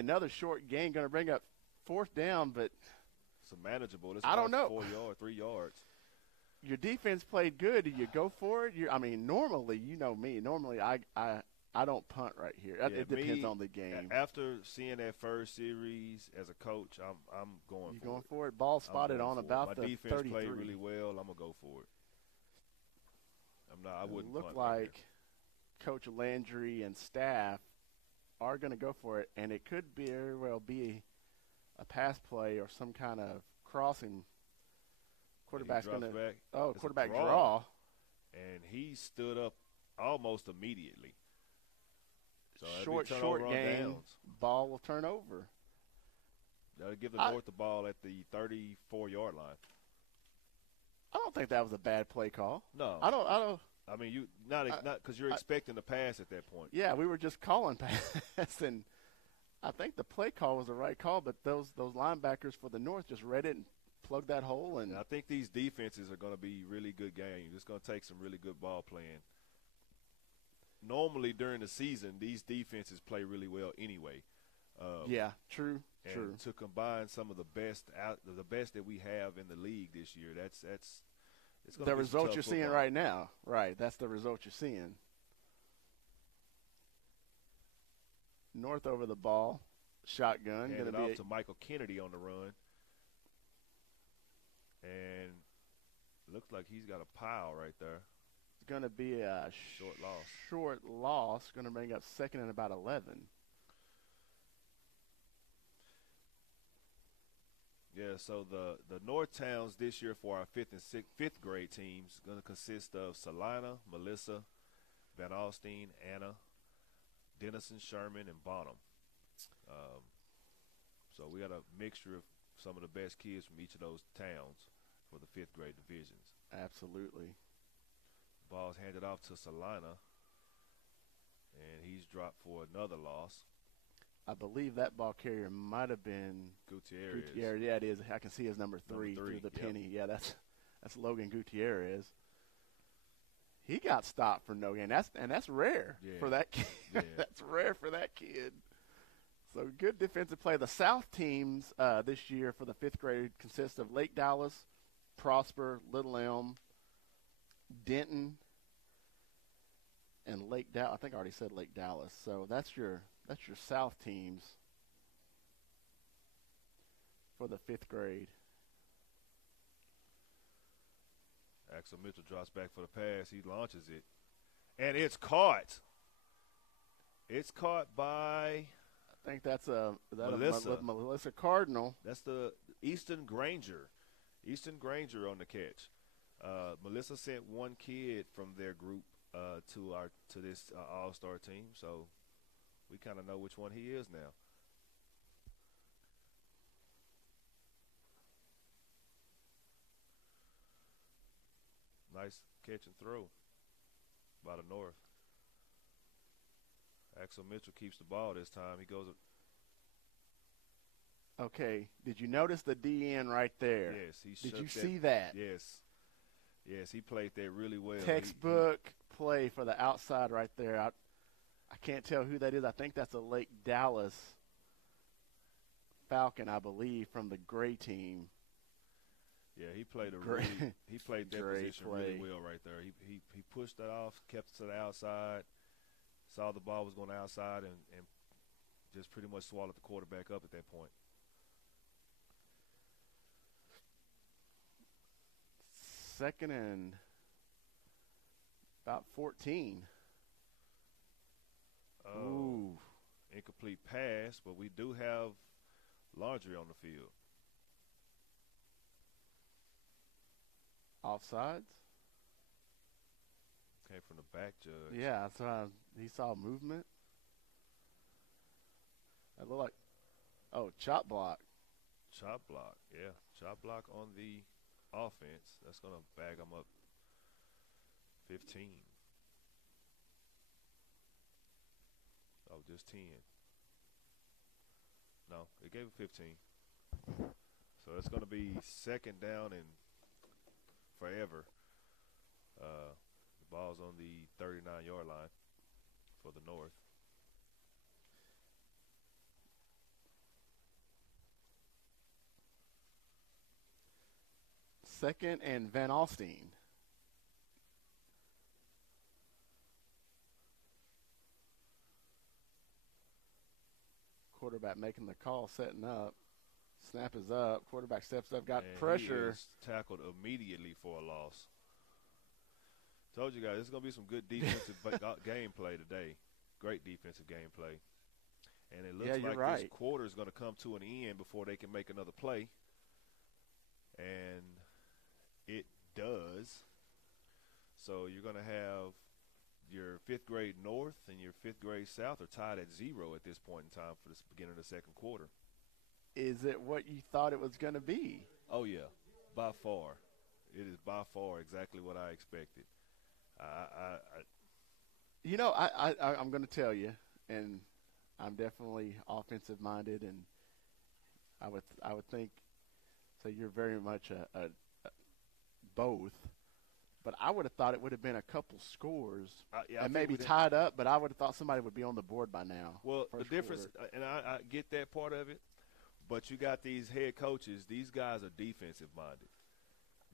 another short gain, going to bring up fourth down, but it's manageable. It's I don't know. 4 yards, 3 yards. Your defense played good. Do you go for it? Normally, you know me. Normally, I don't punt right here. Yeah, it depends on the game. After seeing that first series as a coach, I'm going. You going for it? Ball spotted on about the 33. My defense played really well. I'm gonna go for it. I wouldn't look punt like right Coach Landry and staff are going to go for it, and it could very well be a pass play or some kind of crossing. Quarterback's going to quarterback draw, and he stood up almost immediately. So short game, downs. Ball will turn over. That'll give the North the ball at the 34-yard line. I don't think that was a bad play call. No, I don't. I mean, you not because you're expecting the pass at that point. Yeah, we were just calling pass, and I think the play call was the right call. But those linebackers for the North just read it and plugged that hole. And I think these defenses are going to be really good games. It's going to take some really good ball playing. Normally during the season, these defenses play really well anyway. Yeah, true. To combine some of the best that we have in the league this year, it's the result you're seeing right now. Right, that's the result you're seeing. North over the ball, shotgun. Handed off to Michael Kennedy on the run, and looks like he's got a pile right there. It's going to be a short loss. Going to bring up second and about 11. Yeah, so the North Towns this year for our fifth grade teams going to consist of Salina, Melissa, Van Alstine, Anna, Denison, Sherman, and Bonham. So we got a mixture of some of the best kids from each of those towns for the fifth grade divisions. Absolutely. Ball's handed off to Salina, and he's dropped for another loss. I believe that ball carrier might have been Gutierrez. Yeah, it is. I can see his number three through the penny. Yeah, that's Logan Gutierrez. He got stopped for no gain. That's rare for that kid. Yeah. That's rare for that kid. So good defensive play. The South teams this year for the fifth grade consist of Lake Dallas, Prosper, Little Elm, Denton, and Lake Dallas. I think I already said Lake Dallas. So that's your South teams for the fifth grade. Axel Mitchell drops back for the pass. He launches it, and it's caught. It's caught by. I think that's Melissa. Melissa Cardinal. That's the Easton Granger. Easton Granger on the catch. Melissa sent one kid from their group to this all-star team, so we kind of know which one he is now. Nice catch and throw by the North. Axel Mitchell keeps the ball this time. He goes. Okay, did you notice the DN right there? Yes, Did you see that? Yes, he played that really well. Textbook play for the outside right there. I can't tell who that is. I think that's a Lake Dallas Falcon, I believe, from the gray team. Yeah, he played that position play. really well right there. He pushed that off, kept it to the outside, saw the ball was going outside, and just pretty much swallowed the quarterback up at that point. Second and about 14. Ooh. Incomplete pass, but we do have Laundry on the field. Offsides? Came from the back, Judge. Yeah, so he saw movement. It looked like, chop block. Chop block, yeah. Chop block on the offense. That's going to bag them up 15. Oh, just 10. No, it gave it 15. So it's going to be second down and forever. The ball's on the 39-yard line for the North. 2nd and Van Alstyne. Quarterback making the call, setting up. Snap is up. Quarterback steps up, got pressure. He is tackled immediately for a loss. Told you guys, there's going to be some good defensive gameplay today. Great defensive gameplay. And it looks like this quarter is going to come to an end before they can make another play. And it does. So you're going to have your 5th grade North and your 5th grade South are tied at 0 at this point in time for the beginning of the second quarter. Is it what you thought it was going to be? Oh, yeah, by far. It is by far exactly what I expected. I'm going to tell you, and I'm definitely offensive-minded, and I would think so. You're very much a both, but I would have thought it would have been a couple scores and maybe tied up. But I would have thought somebody would be on the board by now. Well, the difference, and I get that part of it, but you got these head coaches. These guys are defensive-minded.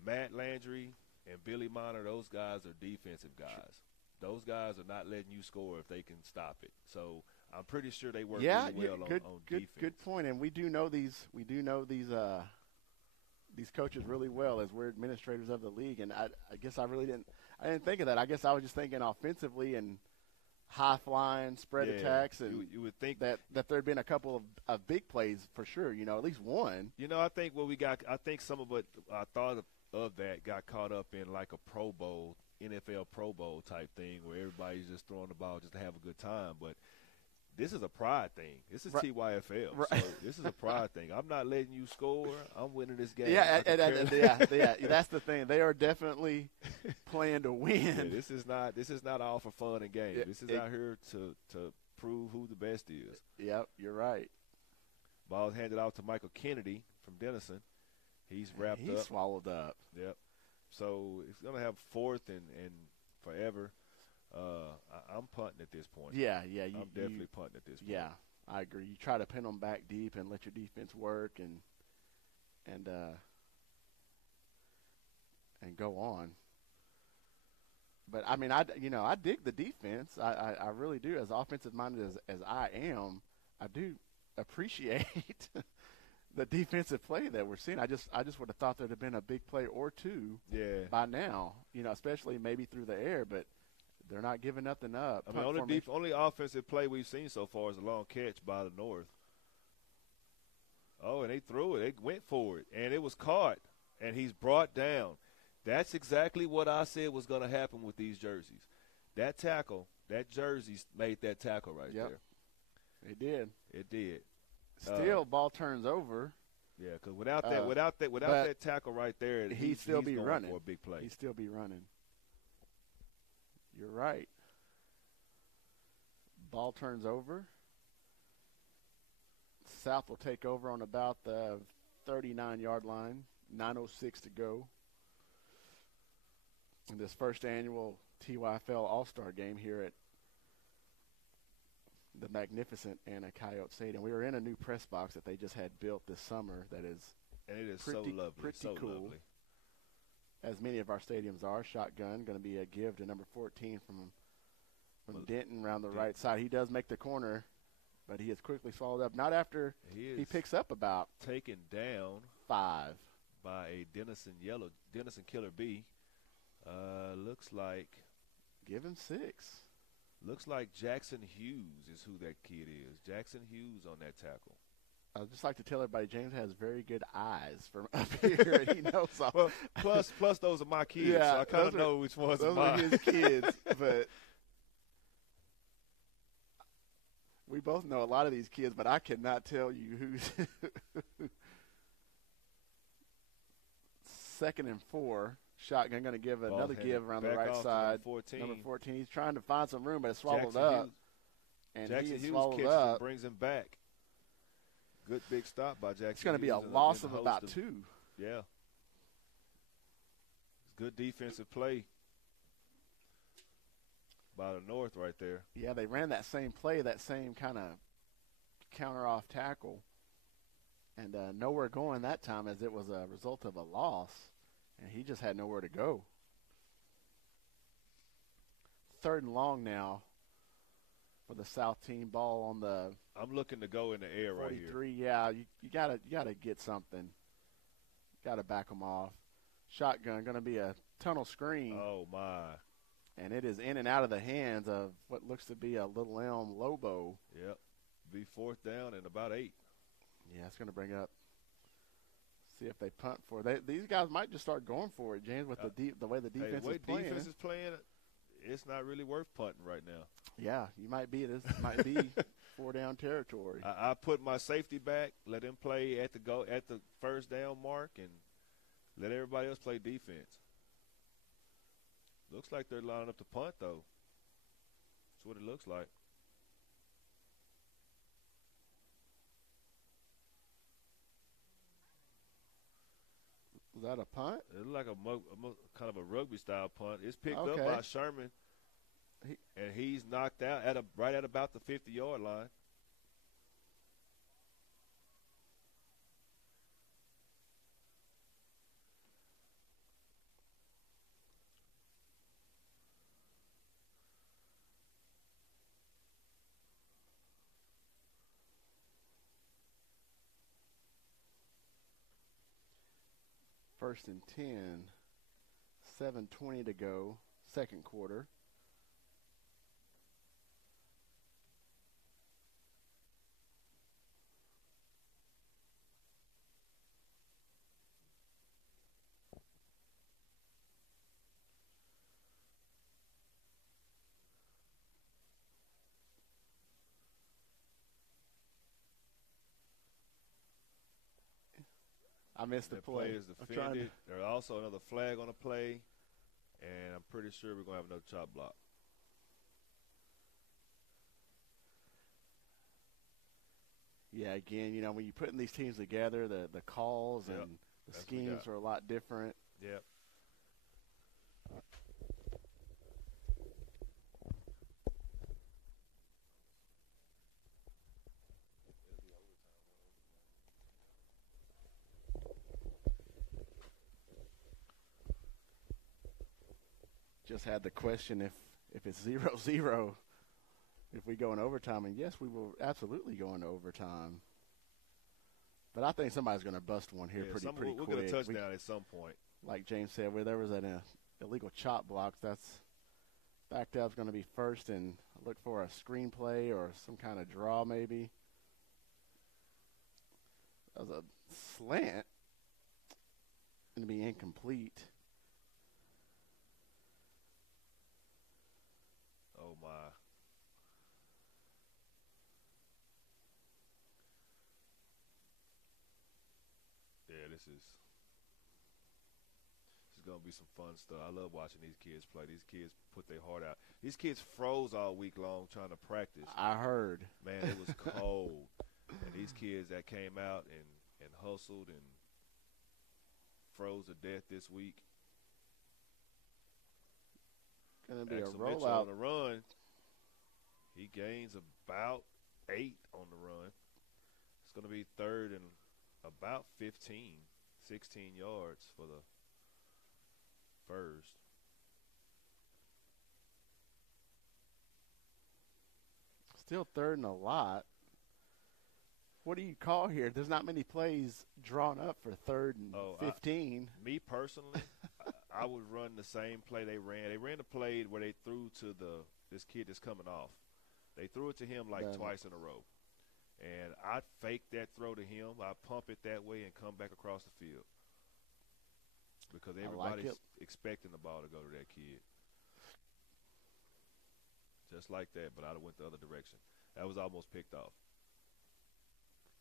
Matt Landry and Billy Miner, those guys are defensive guys. Those guys are not letting you score if they can stop it. So I'm pretty sure they work really well on defense. Good point. And we do know these coaches really well as we're administrators of the league. And I guess I didn't think of that. I guess I was just thinking offensively and high flying spread attacks, and you would think that there'd been a couple of big plays for sure. At least one. I think I think some of what I thought of that got caught up in like a Pro Bowl, NFL Pro Bowl type thing where everybody's just throwing the ball just to have a good time. But this is a pride thing. This is TYFL. Right. So this is a pride thing. I'm not letting you score. I'm winning this game. Yeah, that's the thing. They are definitely playing to win. Yeah, this is not all for fun and games. This is out here to prove who the best is. Yep, you're right. Ball's handed off to Michael Kennedy from Denison. He's wrapped up. He's swallowed up. Yep. So it's going to have 4th and forever. I'm punting at this point. Yeah. I'm definitely punting at this point. Yeah, I agree. You try to pin them back deep and let your defense work and go on. But I mean, I dig the defense. I really do. As offensive minded as I am, I do appreciate the defensive play that we're seeing. I just would have thought there'd have been a big play or two by now, especially maybe through the air, but they're not giving nothing up. I mean, only offensive play we've seen so far is a long catch by the North. Oh, and they threw it. They went for it, and it was caught, and he's brought down. That's exactly what I said was going to happen with these jerseys. That tackle, that jersey made that tackle there. It did. It did. Still, ball turns over. Yeah, because without that tackle right there, he'd still be running for a big play. He'd still be running. You're right. Ball turns over. South will take over on about the 39-yard line. 9:06 to go in this first annual TYFL All-Star game here at the magnificent Anna Coyote Stadium. We were in a new press box that they just had built this summer that is so lovely. Pretty so cool. Lovely. As many of our stadiums are. Shotgun going to be a give to number 14 from Denton around the right side. He does make the corner, but he is quickly swallowed up. Not after he picks up about taken down 5 by a Denison Killer B. Looks like give him 6. Looks like Jackson Hughes is who that kid is. Jackson Hughes on that tackle. I'd just like to tell everybody James has very good eyes from up here, and he knows all. Well, plus those are my kids, so I kind of know which ones are mine. Those are his kids, but we both know a lot of these kids, but I cannot tell you who's 2nd and 4. Shotgun going to give another give around the right side. Number 14. He's trying to find some room, but it's swallowed up. And Jackson Hughes catches and brings him back. Good big stop by Jackson. It's going to be a loss of about 2. Yeah. It's good defensive play by the North right there. Yeah, they ran that same play, that same kind of counter-off tackle. And nowhere going that time as it was a result of a loss. and he just had nowhere to go. 3rd and long now for the South team. Ball on the I'm looking to go in the air right here. 43. Yeah, you gotta get something. Got to back them off. Shotgun going to be a tunnel screen. Oh my! And it is in and out of the hands of what looks to be a Little Elm Lobo. Yep. Be 4th down and about 8. Yeah, it's going to bring up. See if they punt for it. These guys might just start going for it, James, with the way the defense is playing. Defense is playing, it's not really worth punting right now. Yeah, you might be. This might be 4-down territory. I put my safety back, let him play at the 1st down mark, and let everybody else play defense. Looks like they're lining up to punt, though. That's what it looks like. Was that a punt? It looked like a kind of a rugby-style punt. It's picked up by Sherman, and he's knocked out right at about the 50-yard line. First and 10, 7:20 to go, 2nd quarter. I missed the play. Is defended. There's also another flag on the play, and I'm pretty sure we're going to have another chop block. Yeah, again, when you're putting these teams together, the calls and the schemes are a lot different. Yep. Just had the question if it's 0-0, if we go in overtime, and yes, we will absolutely go into overtime. But I think somebody's going to bust one here pretty quick. We'll get a touchdown at some point. Like James said, where there was an illegal chop block, that's backed up. Is going to be 1st, and look for a screenplay or some kind of draw maybe. That was a slant. Going to be incomplete. Oh, my. Yeah, this is going to be some fun stuff. I love watching these kids play. These kids put their heart out. These kids froze all week long trying to practice. I heard. Man, it was cold. And these kids that came out and hustled and froze to death this week. Going to be Axel a rollout. Mitchell on the run. He gains about 8 on the run. It's going to be 3rd and about 15, 16 yards for the first. Still 3rd and a lot. What do you call here? There's not many plays drawn up for 3rd and 15. Me personally, I would run the same play they ran. They ran a play where they threw to this kid that's coming off. They threw it to him twice in a row. And I'd fake that throw to him. I'd pump it that way and come back across the field. Because everybody's expecting the ball to go to that kid. Just like that, but I'd have went the other direction. That was almost picked off.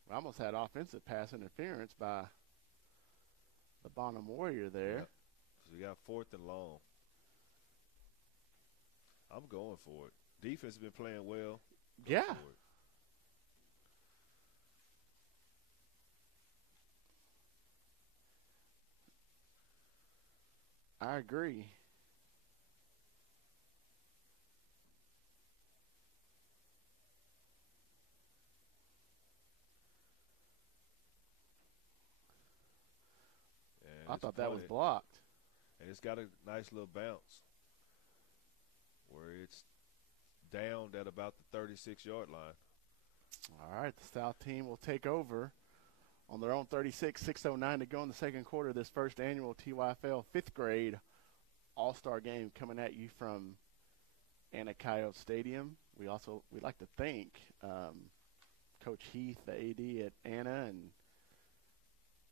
We almost had offensive pass interference by the Bonham Warrior there. Yep. So we got 4th and long. I'm going for it. Defense has been playing well. Go for it. I agree. I thought that was blocked. And it's got a nice little bounce where it's down at about the 36-yard line. All right, the South team will take over on their own 36, 6:09 to go in the second quarter of this first annual TYFL fifth grade All-Star game coming at you from Anna Coyote Stadium. We'd like to thank Coach Heath, the AD at Anna, and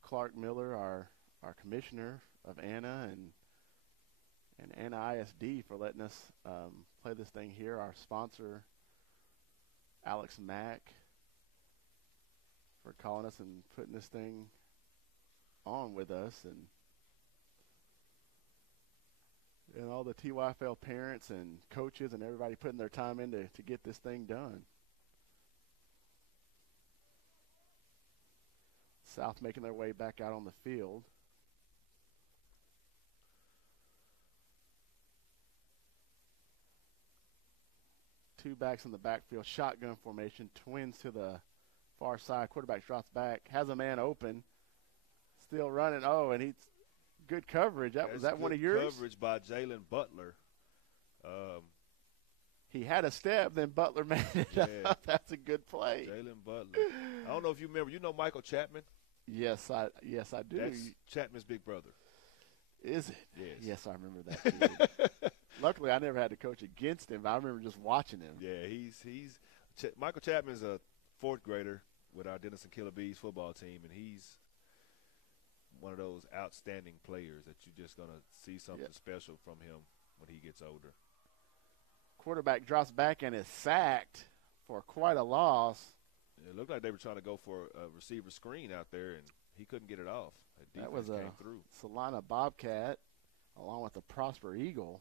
Clark Miller, our commissioner of Anna, and Anna ISD for letting us play this thing here. Our sponsor, Alex Mack, for calling us and putting this thing on with us, and all the TYFL parents and coaches and everybody putting their time in to get this thing done. South making their way back out on the field. Two backs in the backfield, shotgun formation, twins to the far side. Quarterback drops back, has a man open, still running. Oh, and he's good coverage. Was that one of yours? Coverage by Jalen Butler. He had a step, then Butler made it up. That's a good play. Jalen Butler. I don't know if you remember. You know Michael Chapman? Yes, I do. That's Chapman's big brother. Is it? Yes. Yes, I remember that kid. Luckily, I never had to coach against him, but I remember just watching him. Yeah, Michael Chapman's a fourth grader with our Denison Killer Bees football team, and he's one of those outstanding players that you're just going to see something special from him when he gets older. Quarterback drops back and is sacked for quite a loss. It looked like they were trying to go for a receiver screen out there, and he couldn't get it off. That was a Solana Bobcat along with a Prosper Eagle.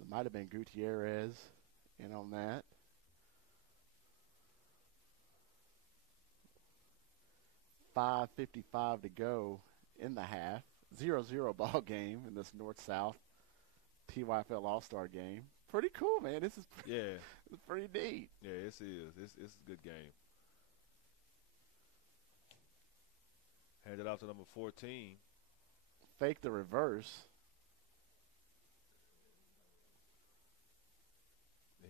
It might have been Gutierrez in on that. .5:55 to go in the half. 0-0 ball game in this North-South TYFL All-Star game. Pretty cool, man. This is it's pretty neat. Yeah, this is. It's a good game. Handed off to number 14. Fake the reverse.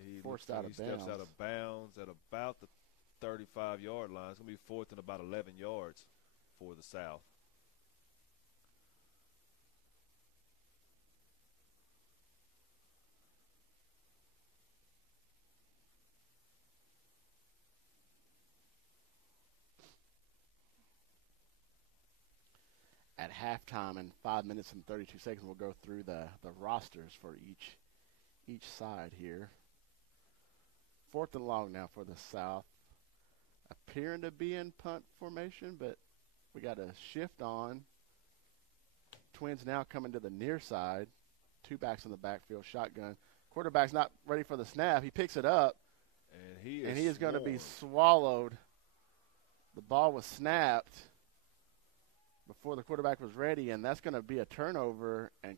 He forced out of bounds. Steps out of bounds at about the 35-yard line. It's going to be fourth and about 11 yards for the South. At halftime, in 5 minutes and 32 seconds, we'll go through the rosters for each side here. Fourth and long now for the South. Appearing to be in punt formation, but we got a shift on. Twins now coming to the near side. Two backs in the backfield, shotgun. Quarterback's not ready for the snap. He picks it up, and he is going to be swallowed. The ball was snapped before the quarterback was ready, and that's going to be a turnover and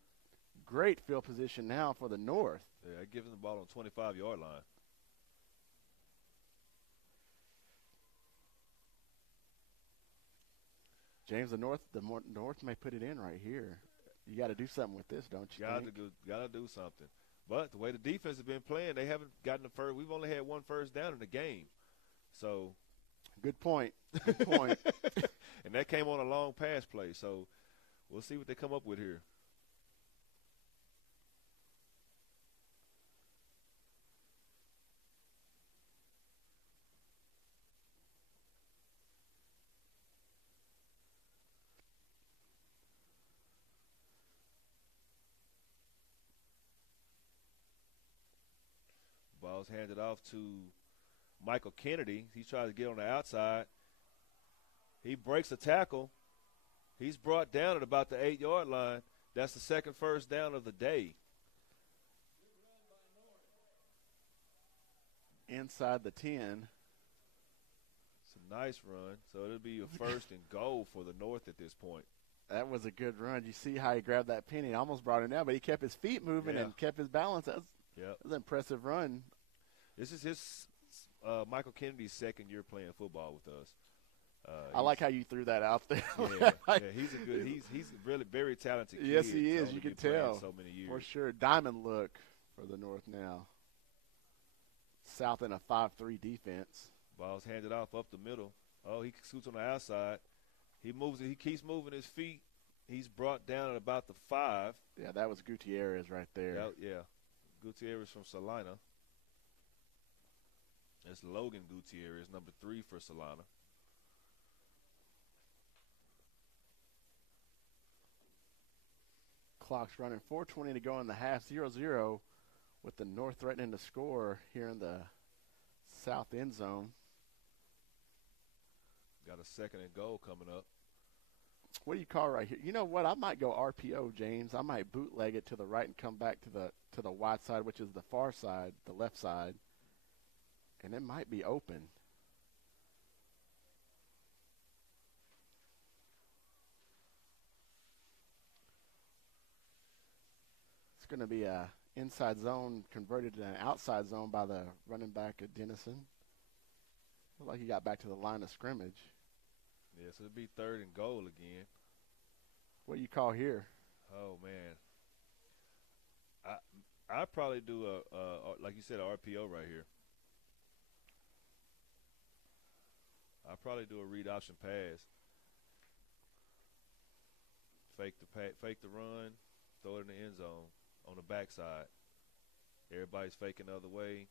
great field position now for the North. Yeah, gives him the ball on 25-yard line. James, the North may put it in right here. You got to do something with this, don't you? Got to do something. But the way the defense has been playing, they haven't gotten the first. We've only had one first down in the game. So, good point. Good point. And that came on a long pass play. So, we'll see what they come up with here. Ball's handed off to Michael Kennedy. He tries to get on the outside. He breaks a tackle. He's brought down at about the 8-yard line. That's the second first down of the day. Inside the 10. It's a nice run. So it'll be a first and goal for the North at this point. That was a good run. You see how he grabbed that penny. He almost brought him down, but he kept his feet moving and kept his balance. That was an impressive run. This is his Michael Kennedy's second year playing football with us. I like how you threw that out there. Yeah, he's a good. He's a really very talented kid. Yes, he is. You can tell. So many years. For sure. Diamond look for the North now. South in a 5-3 defense. Ball's handed off up the middle. Oh, he scoots on the outside. He moves it. He keeps moving his feet. He's brought down at about the 5. Yeah, that was Gutierrez right there. Yeah. Gutierrez from Salina. That's Logan Gutierrez, number 3 for Salina. Clock's running. 4:20 to go in the half. 0-0 with the North threatening to score here in the south end zone. Got a 2nd and goal coming up. What do you call right here? You know what? I might go RPO, James. I might bootleg it to the right and come back to the wide side, which is the far side, the left side, and it might be open. It's going to be a inside zone converted to an outside zone by the running back of Denison. Looked like he got back to the line of scrimmage. Yeah, so it'll be 3rd and goal again. What do you call here? Oh, man. I'd probably do a like you said, an RPO right here. I'd probably do a read option pass. Fake the run, throw it in the end zone on the backside. Everybody's faking the other way.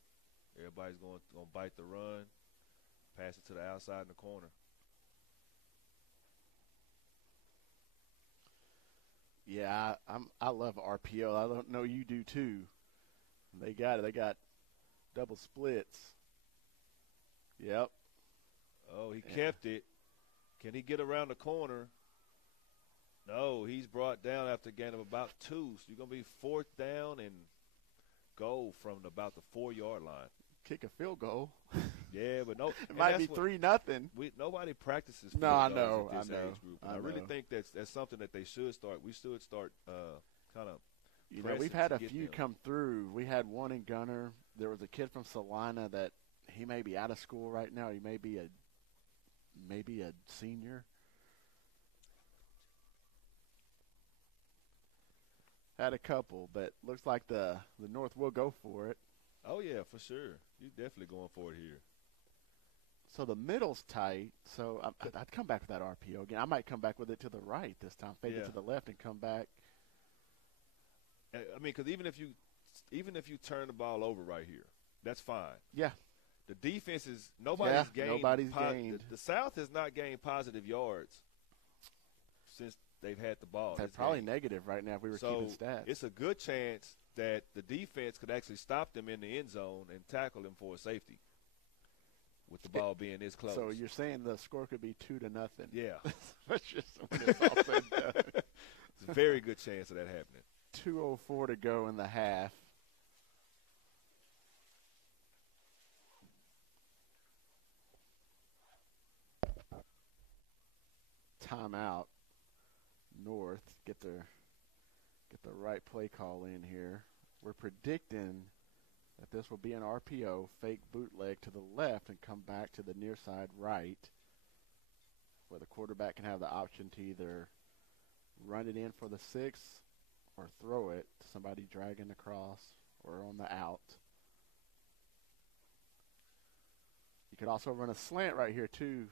Everybody's going to bite the run, pass it to the outside in the corner. Yeah, I love RPO. I don't know you do too. They got it. They got double splits. Yep. Oh, he kept it. Can he get around the corner? No, he's brought down after a gain of about 2. So you're going to be 4th down and goal from about the 4-yard line. Kick a field goal. Yeah, but no, it might be 3-0. Nobody practices. No, I know. At this age group. I really think that's something that they should start. We should start kind of. You know, we've had a few come through. We had one in Gunner. There was a kid from Salina that he may be out of school right now. He may be a senior. Had a couple, but looks like the North will go for it. Oh, yeah, for sure. You're definitely going for it here. So the middle's tight. So I'd come back with that RPO again. I might come back with it to the right this time, fade it to the left, and come back. I mean, because even if you turn the ball over right here, that's fine. Yeah. The defense is nobody's gained. The South has not gained positive yards since they've had the ball. They're probably negative right now if we were keeping stats. It's a good chance that the defense could actually stop them in the end zone and tackle them for a safety with the ball being this close. So you're saying the score could be 2-0? Yeah. That's just when it's all said and done. It's a very good chance of that happening. 2:04 to go in the half. Timeout. North get the right play call in here. We're predicting that this will be an RPO, fake bootleg to the left and come back to the near side right, where the quarterback can have the option to either run it in for the 6 or throw it to somebody dragging across or on the out. You could also run a slant right here too,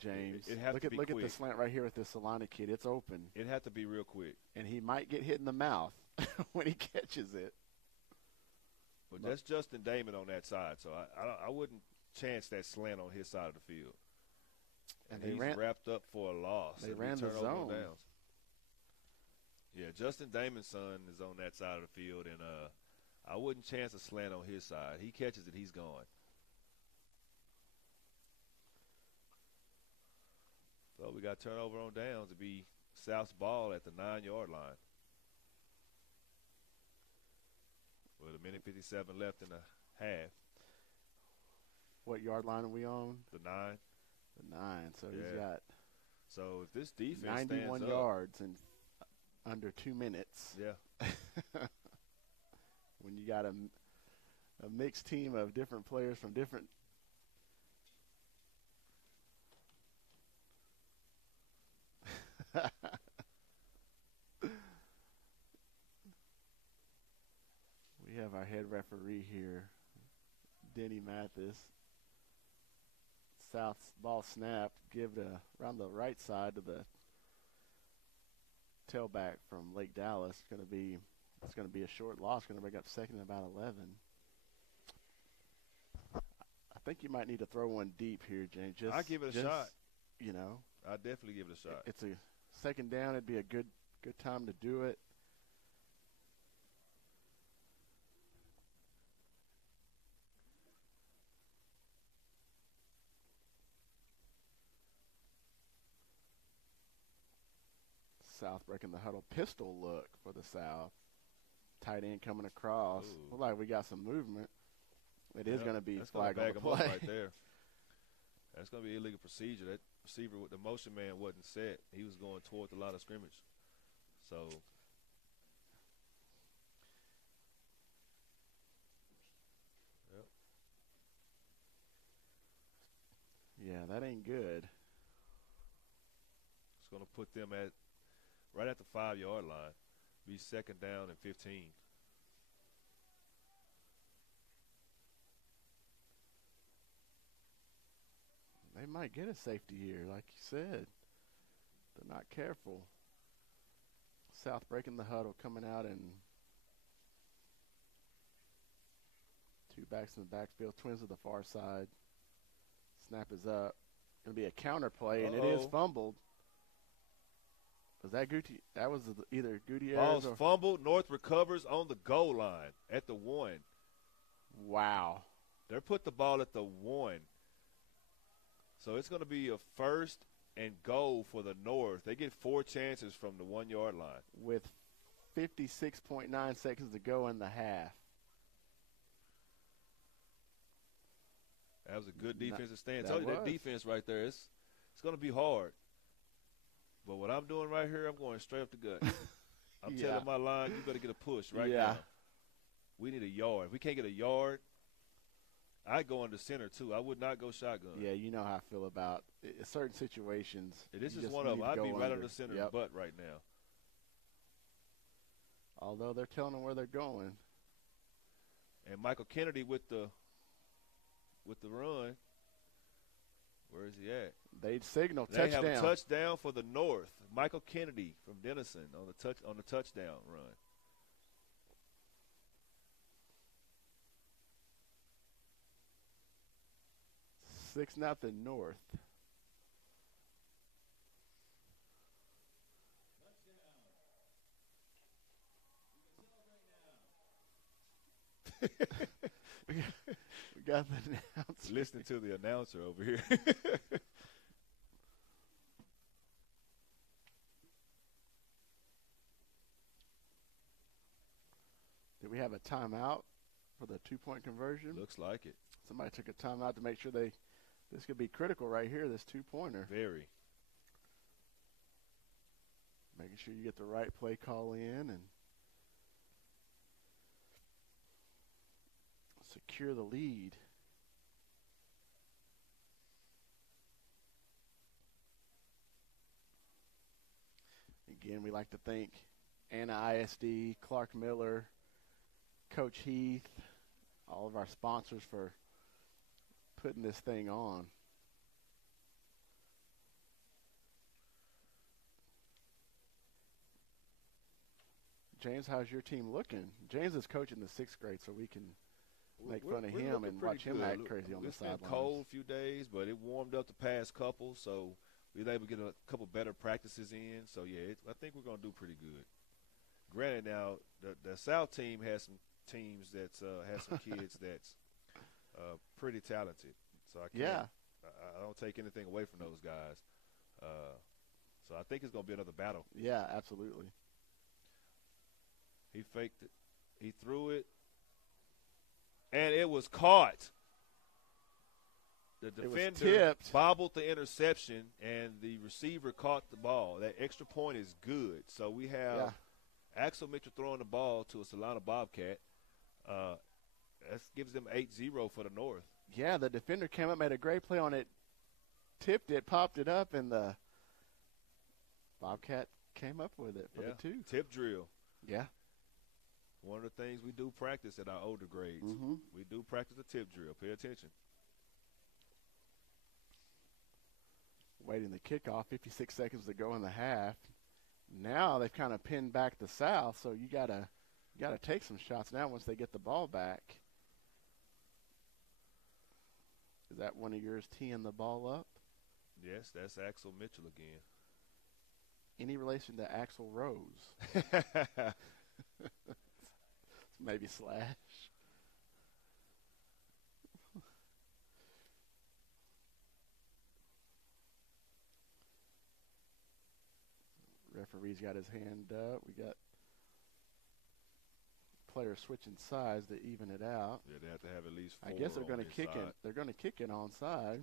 James. Look at the slant right here with this Salina kid. It's open. It had to be real quick. And he might get hit in the mouth when he catches it. But that's Justin Damon on that side, so I wouldn't chance that slant on his side of the field. And he's wrapped up for a loss. They ran the zone. Downs. Yeah, Justin Damon's son is on that side of the field, and I wouldn't chance a slant on his side. He catches it, he's gone. So we got turnover on downs to be South's ball at the 9-yard line. With a minute 57 left in the half. What yard line are we on? The 9. The 9. So he's got. So if this defense 91 stands yards in under 2 minutes. Yeah. When you got a mixed team of different players from different We have our head referee here, Denny Mathis. South ball snapped, give it around the right side to the tailback from Lake Dallas. It's going to be a short loss. Going to bring up second and about 11. I think you might need to throw one deep here, James. I give it a shot. You know, I definitely give it a shot. It's a second down. It'd be a good time to do it. South breaking the huddle. Pistol look for the South. Tight end coming across. Look like we got some movement. It is going to be flag on the play. Right there. That's going to be illegal procedure. That receiver with the motion man wasn't set. He was going toward the line of scrimmage. So, yep. Yeah, that ain't good. It's going to put them right at the 5-yard line. Be second down and 15. They might get a safety here, like you said. They're not careful. South breaking the huddle, coming out, and two backs in the backfield, twins to the far side. Snap is up. Going to be a counter play, and it is fumbled. Was that Guti? That was either Gutierrez Ball's or fumbled. North recovers on the goal line at the 1. Wow. They put the ball at the 1. So it's going to be a first and goal for the North. They get 4 chances from the 1-yard line. With 56.9 seconds to go in the half. That was a good defensive stand. I told you that defense right there, it's going to be hard. But what I'm doing right here, I'm going straight up the gut. I'm telling my line, you better get a push right now. We need a yard. If we can't get a yard, I go under center too. I would not go shotgun. Yeah, you know how I feel about certain situations. This is one of them. I'd be right under center butt right now. Although they're telling them where they're going. And Michael Kennedy with the run. Where is he at? They'd signal touchdown. They have a touchdown for the North. Michael Kennedy from Denison on the touchdown run. Six nothing North. We got the announcer. Listening to the announcer over here. Did we have a timeout for the 2-point conversion? Looks like it. Somebody took a timeout to make sure this could be critical right here, this 2-pointer. Very. Making sure you get the right play call in and secure the lead. Again, we like to thank Anna ISD, Clark Miller, Coach Heath, all of our sponsors for putting this thing on. James, how's your team looking? James is coaching the 6th grade, so we can make fun of him and watch him act crazy on the sidelines. It's been cold a few days, but it warmed up the past couple, so we were able to get a couple better practices in. So, yeah, I think we're going to do pretty good. Granted, now, the South team has some teams that has some kids that's pretty talented. So I don't take anything away from those guys. So I think it's going to be another battle. Yeah, absolutely. He faked it. He threw it. And it was caught. The defender bobbled the interception, and the receiver caught the ball. That extra point is good. So we have Axel Mitchell throwing the ball to a Solana Bobcat. That gives them 8-0 for the North. Yeah, the defender came up, made a great play on it, tipped it, popped it up, and the Bobcat came up with it for the 2. Tip drill. Yeah. One of the things we do practice at our older grades. Mm-hmm. We do practice the tip drill. Pay attention. Waiting the kickoff, 56 seconds to go in the half. Now they've kind of pinned back the South, so you gotta take some shots now once they get the ball back. Is that one of yours teeing the ball up? Yes, that's Axel Mitchell again. Any relation to Axl Rose? Maybe Slash. Referee's got his hand up. We got players switching sides to even it out. Yeah, they have to have at least 4. I guess they're going to kick it. They're going to kick it onside,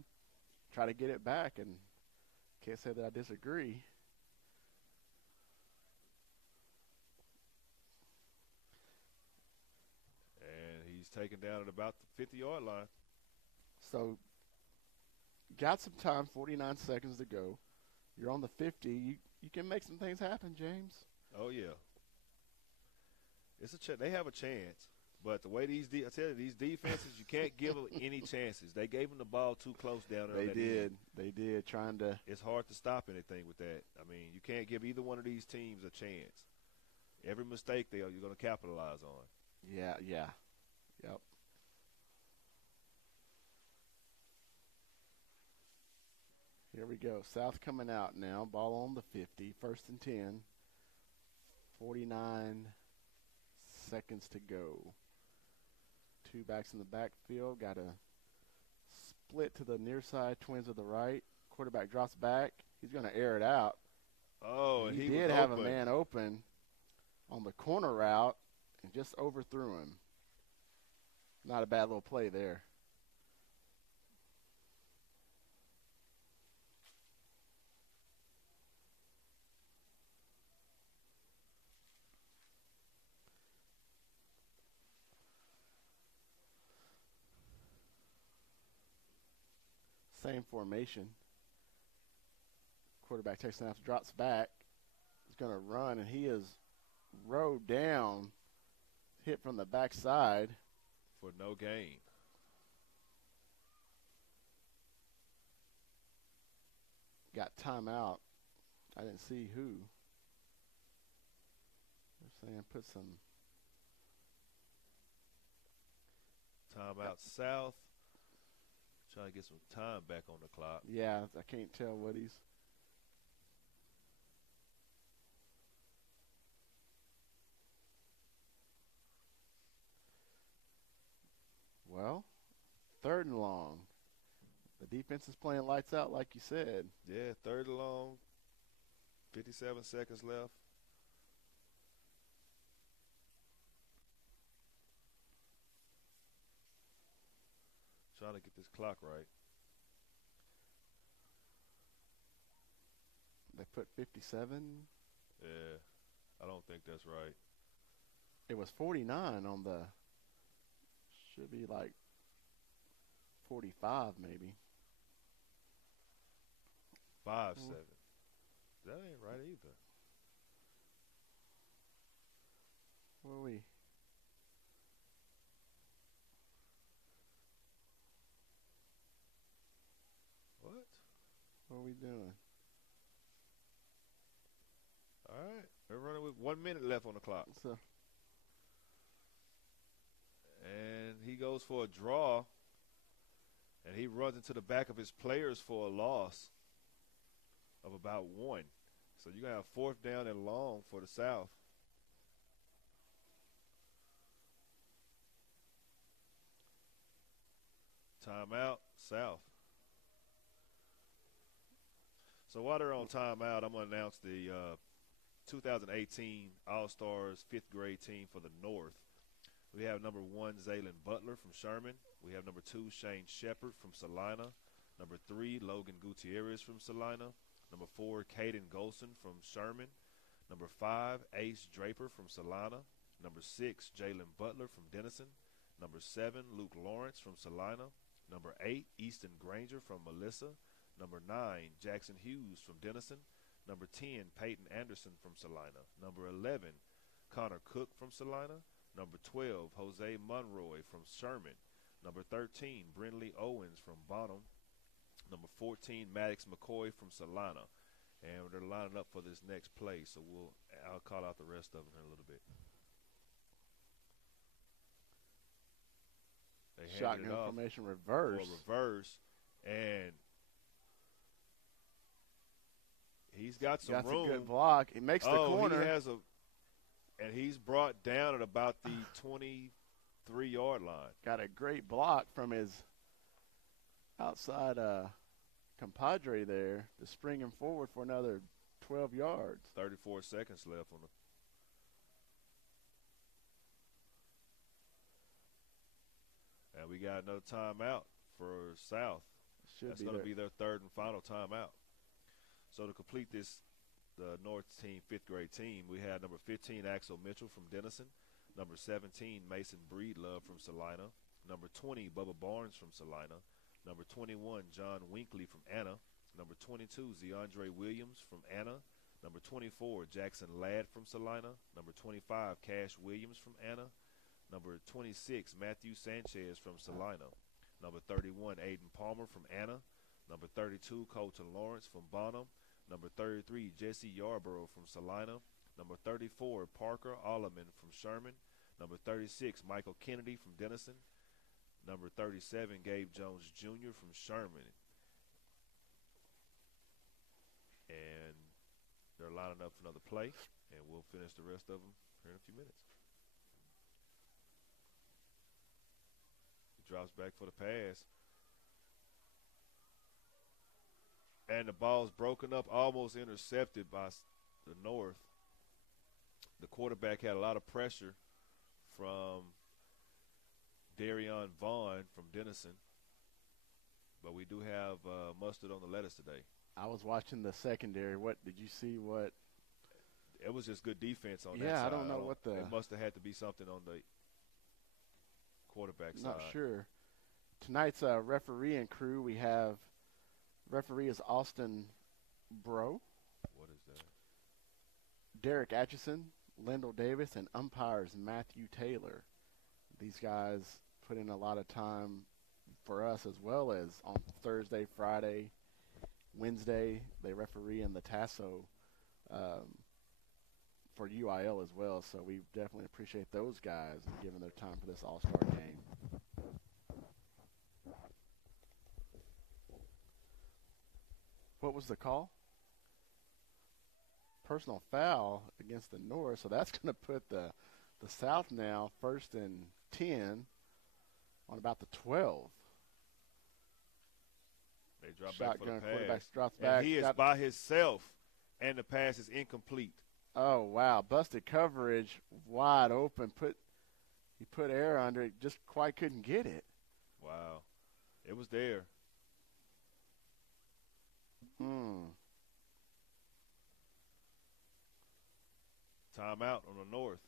try to get it back, and can't say that I disagree. And he's taken down at about the 50-yard line. So, got some time, 49 seconds to go. You're on the 50. You can make some things happen, James. Oh, yeah. They have a chance. But the way these defenses, you can't give them any chances. They gave them the ball too close down there. They did. Trying to. It's hard to stop anything with that. I mean, you can't give either one of these teams a chance. Every mistake you're going to capitalize on. Yeah. Yep. Here we go. South coming out now. Ball on the 50. 1st and 10. 49 seconds to go. 2 backs in the backfield. Got a split to the near side. Twins to the right. Quarterback drops back. He's going to air it out. Oh, and he did have a man open on the corner route and just overthrew him. Not a bad little play there. Same formation. Quarterback takes snaps, drops back. He's going to run, and he is rode down, hit from the backside. For no gain. Got timeout. I didn't see who. They're saying put some. Timeout South. Trying to get some time back on the clock. Yeah, I can't tell what he's. Well, 3rd and long. The defense is playing lights out, like you said. Yeah, 3rd and long. 57 seconds left. Trying to get this clock right. They put 57. Yeah, I don't think that's right. It was 49 on the. Should be like 45 maybe. 5-7. That ain't right either. Where are we? What? What are we doing? All right. They're running with 1 minute left on the clock. So. And he goes for a draw. And he runs into the back of his players for a loss of about 1. So you're going to have 4th down and long for the South. Timeout, South. So while they're on timeout, I'm going to announce the 2018 All-Stars 5th grade team for the North. We have number 1, Zaylen Butler from Sherman. We have number 2, Shane Shepard from Salina. Number 3, Logan Gutierrez from Salina. Number 4, Caden Golson from Sherman. Number 5, Ace Draper from Salina. Number 6, Jalen Butler from Denison. Number 7, Luke Lawrence from Salina. Number 8, Easton Granger from Melissa. Number 9, Jackson Hughes from Denison. Number 10, Peyton Anderson from Salina. Number 11, Connor Cook from Salina. Number 12, Jose Monroy from Sherman. Number 13, Brindley Owens from Bonham. Number 14, Maddox McCoy from Salina. And they're lining up for this next play, so I'll call out the rest of them in a little bit. They Shotgun formation reverse. Reverse, and he's got some room. A good block. He makes the corner. And he's brought down at about the 23-yard line. Got a great block from his outside compadre there to spring him forward for another 12 yards. 34 seconds left on the. And we got another timeout for South. That's going to be their third and final timeout. So to complete this, the North team, fifth grade team, we had number 15, Axel Mitchell from Denison. Number 17, Mason Breedlove from Salina. Number 20, Bubba Barnes from Salina. Number 21, John Winkley from Anna. Number 22, Zeandre Williams from Anna. Number 24, Jackson Ladd from Salina. Number 25, Cash Williams from Anna. Number 26, Matthew Sanchez from Salina. Number 31, Aiden Palmer from Anna. Number 32, Colton Lawrence from Bonham. Number 33, Jesse Yarborough from Salina. Number 34, Parker Alleman from Sherman. Number 36, Michael Kennedy from Denison. Number 37, Gabe Jones Jr. from Sherman. And they're lining up for another play, and we'll finish the rest of them here in a few minutes. He drops back for the pass. And the ball's broken up, almost intercepted by the North. The quarterback had a lot of pressure from Darion Vaughn from Denison. But we do have mustard on the lettuce today. I was watching the secondary. What did you see? What? It was just good defense on that side. Yeah, I don't know what the. It must have had to be something on the quarterback side. Not sure. Tonight's refereeing crew, we have referee is Austin Bro. What is that? Derek Atchison, Lendell Davis, and umpires Matthew Taylor. These guys put in a lot of time for us, as well as on Thursday, Friday, Wednesday. They referee in the Tasso for UIL as well. So we definitely appreciate those guys giving their time for this all-star game. What was the call? Personal foul against the North, so that's going to put the South now first and 10 on about the 12. They drop back for the pass. Quarterback drops back. And he is by himself, and the pass is incomplete. Oh, wow. Busted coverage, wide open. He put air under it, just quite couldn't get it. Wow. It was there. Timeout on the North.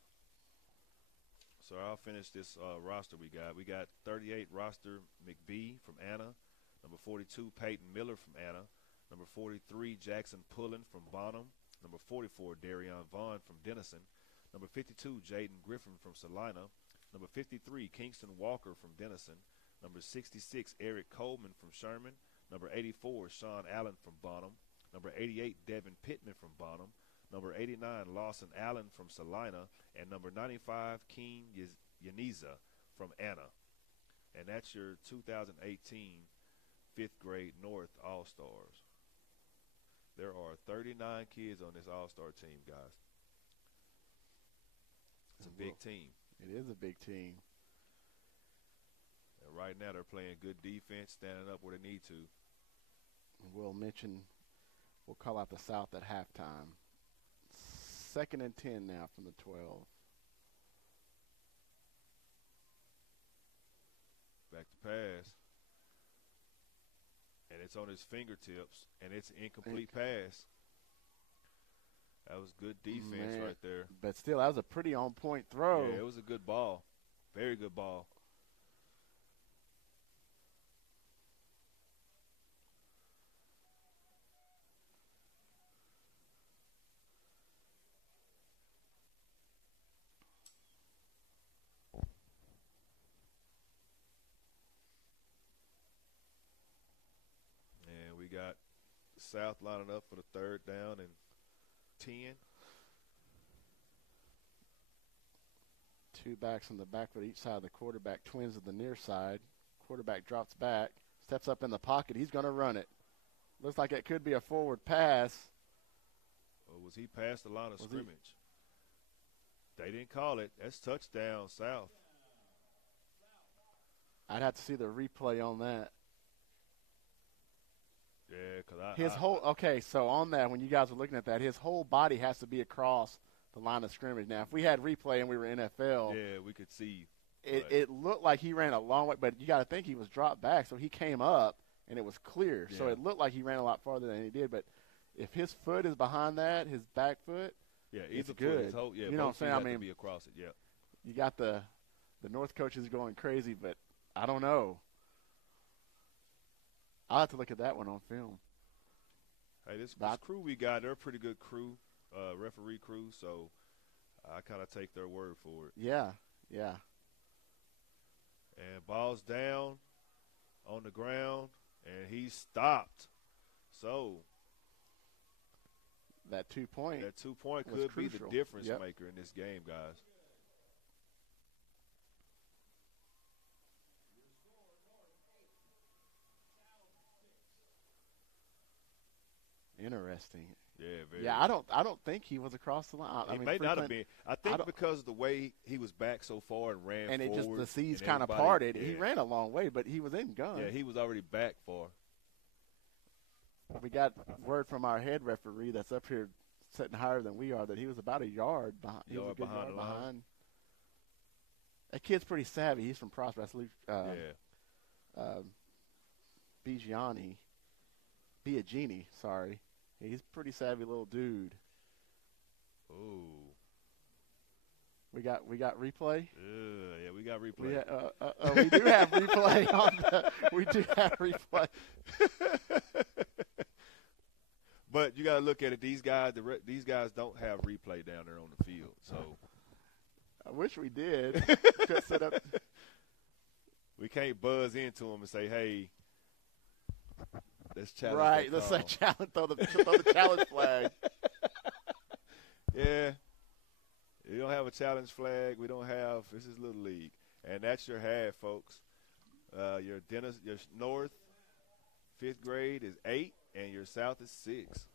So I'll finish this roster we got. We got 38 roster McBee from Anna. Number 42, Peyton Miller from Anna. Number 43, Jackson Pullen from Bonham. Number 44, Darion Vaughn from Denison. Number 52, Jaden Griffin from Salina. Number 53, Kingston Walker from Denison. Number 66, Eric Coleman from Sherman. Number 84, Sean Allen from Bonham. Number 88, Devin Pittman from Bonham. Number 89, Lawson Allen from Salina. And number 95, Keen Yaniza from Anna. And that's your 2018 fifth grade North All-Stars. There are 39 kids on this All-Star team, guys. It's a big team. It is a big team. And right now they're playing good defense, standing up where they need to. We'll call out the South at halftime. 2nd and 10 now from the 12. Back to pass. And it's on his fingertips, and it's an incomplete pass. That was good defense right there. But still, that was a pretty on-point throw. Yeah, it was a good ball. Very good ball. got South lining up for the 3rd down and 10. 2 backs on the back foot each side of the quarterback, twins to the near side. Quarterback drops back, steps up in the pocket. He's going to run it. Looks like it could be a forward pass. Or was he past the line of scrimmage? They didn't call it. That's touchdown, South. I'd have to see the replay on that. Yeah, because okay, so on that, when you guys were looking at that, his whole body has to be across the line of scrimmage. Now, if we had replay and we were NFL, yeah, we could see. It looked like he ran a long way, but you got to think he was dropped back, so he came up and it was clear. Yeah. So it looked like he ran a lot farther than he did. But if his foot is behind that, his back foot, yeah, it's either good. Foot is you know what I'm saying? I mean, be across it. Yeah, you got the North coaches going crazy, but I don't know. I'll have to look at that one on film. Hey, this crew we got, they're a pretty good crew, referee crew, so I kind of take their word for it. Yeah. And ball's down on the ground, and he stopped. So that 2 point could be the difference maker in this game, guys. Interesting. Yeah, very. Yeah, I don't think he was across the line. He may not have been. I think because of the way he was back so far and ran and forward. And it just, the seas kind of parted. Yeah. He ran a long way, but he was in gun. Yeah, he was already back far. We got word from our head referee that's up here sitting higher than we are that he was about a yard behind. He was a good yard behind. That kid's pretty savvy. He's from Prosper. Biagini, sorry. He's a pretty savvy little dude. Ooh. We got replay? Yeah, we got replay. We do have replay we do have replay. But you got to look at it. These guys don't have replay down there on the field. So I wish we did. Set up. We can't buzz into them and say, "Hey, let's challenge." Right, let's say challenge. Throw the challenge flag. Yeah, you don't have a challenge flag. We don't have. This is Little League, and that's your half, folks. Your North 5th grade is 8, and your South is 6.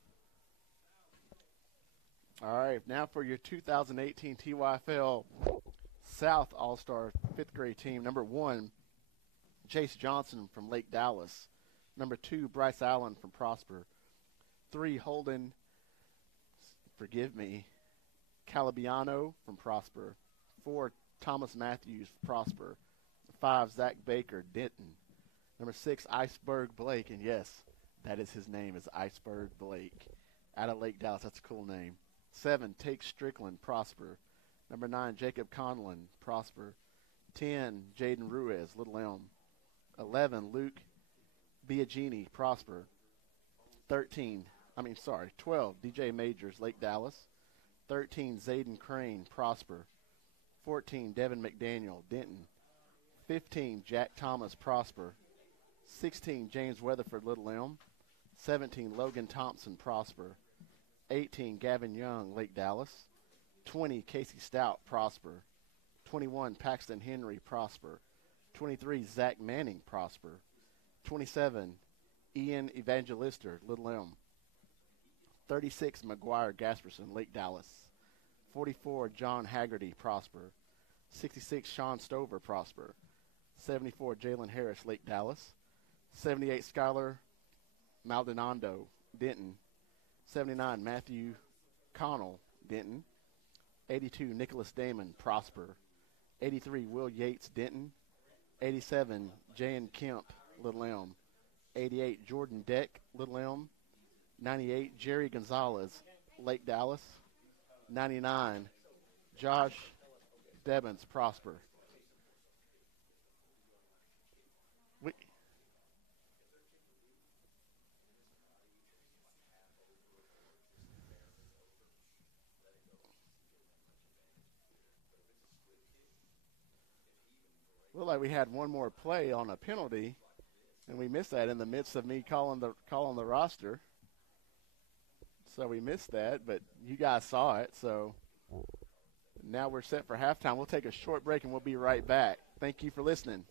All right, now for your 2018 TYFL South All-Star 5th grade team. Number 1, Chase Johnson from Lake Dallas. Number 2, Bryce Allen from Prosper. 3, Holden, Calabiano from Prosper. 4, Thomas Matthews from Prosper. 5, Zach Baker, Denton. Number 6, Iceberg Blake, and yes, that is his name, is Iceberg Blake. Out of Lake Dallas, that's a cool name. 7, Take Strickland, Prosper. Number 9, Jacob Conlon, Prosper. 10, Jaden Ruiz, Little Elm. 11, Luke Biagini, Prosper. 12, DJ Majors, Lake Dallas. 13, Zayden Crane, Prosper. 14, Devin McDaniel, Denton. 15, Jack Thomas, Prosper. 16, James Weatherford, Little Elm. 17, Logan Thompson, Prosper. 18, Gavin Young, Lake Dallas. 20, Casey Stout, Prosper. 21, Paxton Henry, Prosper. 23, Zach Manning, Prosper. 27, Ian Evangelister, Little Elm. 36, McGuire Gasperson, Lake Dallas. 44, John Haggerty, Prosper. 66, Sean Stover, Prosper. 74, Jalen Harris, Lake Dallas. 78, Skylar Maldonado, Denton. 79, Matthew Connell, Denton. 82, Nicholas Damon, Prosper. 83, Will Yates, Denton. 87, Jan Kemp, Little Elm. 88, Jordan Deck, Little Elm. 98, Jerry Gonzalez, Lake Dallas. 99, Josh Debbins, Prosper. Looked like we had one more play on a penalty, And we missed that in the midst of me calling the roster. So we missed that, but you guys saw it. So now we're set for halftime. We'll take a short break, and we'll be right back. Thank you for listening.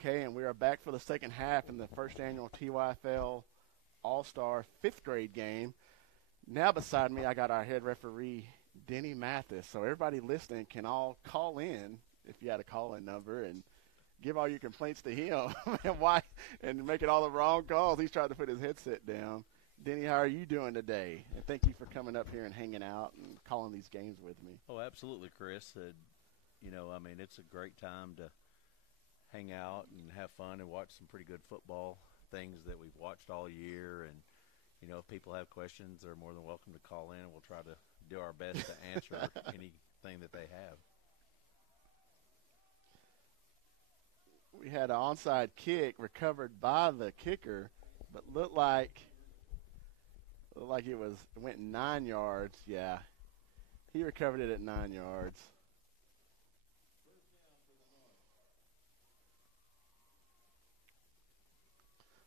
Okay, and we are back for the second half in the first annual TYFL All-Star 5th grade game. Now beside me, I got our head referee, Denny Mathis. So everybody listening can all call in, if you had a call-in number, and give all your complaints to him and making all the wrong calls. He's trying to put his headset down. Denny, how are you doing today? And thank you for coming up here and hanging out and calling these games with me. Oh, absolutely, Chris. It's a great time to hang out and have fun and watch some pretty good football things that we've watched all year. And, if people have questions, they're more than welcome to call in, and we'll try to do our best to answer anything that they have. We had an onside kick recovered by the kicker, but looked like it went 9 yards. Yeah, he recovered it at 9 yards.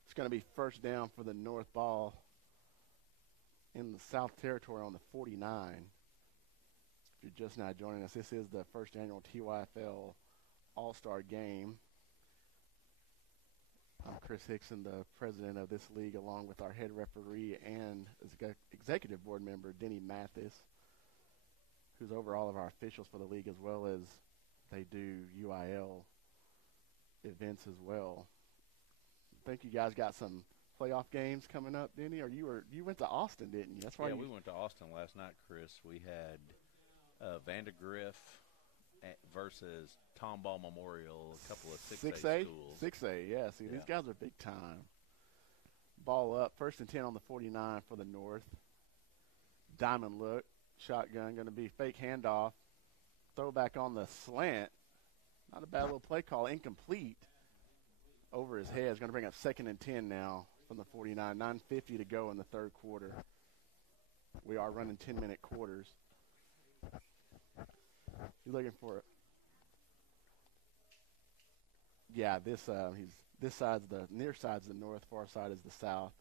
It's going to be first down for the North ball in the South Territory on the 49. If you're just now joining us, this is the first annual TYFL All-Star Game. I'm Chris Hickson, the president of this league, along with our head referee and executive board member, Denny Mathis, who's over all of our officials for the league, as well as they do UIL events as well. I think you guys got some playoff games coming up, Denny, or you went to Austin, didn't you? That's why. Yeah, we went to Austin last night, Chris. We had Vandergrift versus Tomball Memorial, a couple of 6A schools. 6A, yeah. See, these guys are big time. Ball up, first and 10 on the 49 for the North. Diamond look, shotgun, going to be fake handoff. Throwback on the slant. Not a bad little play call, incomplete. Over his head. It's going to bring up second and 10 now from the 49. 9:50 to go in the third quarter. We are running 10-minute quarters. You're looking for it. Yeah, this side's the near side's the north, far side is the south.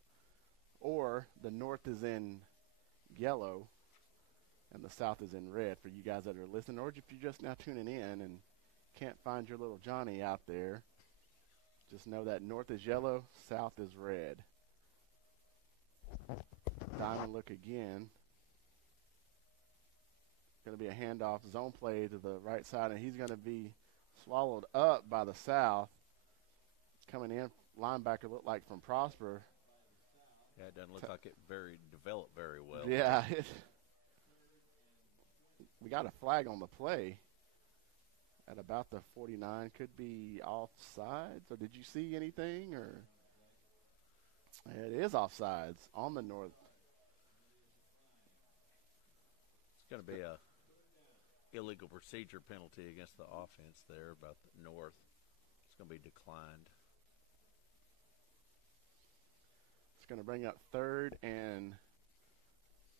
Or the north is in yellow and the south is in red for you guys that are listening, or if you're just now tuning in and can't find your little Johnny out there, just know that north is yellow, south is red. Diamond look again. Going to be a handoff zone play to the right side, and he's going to be swallowed up by the south. Coming in, linebacker looked like from Prosper. Yeah, it doesn't look like it developed very well. Yeah. We got a flag on the play at about the 49. Could be offsides, or did you see anything? Or it is offsides on the North. It's going to be a illegal procedure penalty against the offense there about the North. It's going to be declined. It's going to bring up third and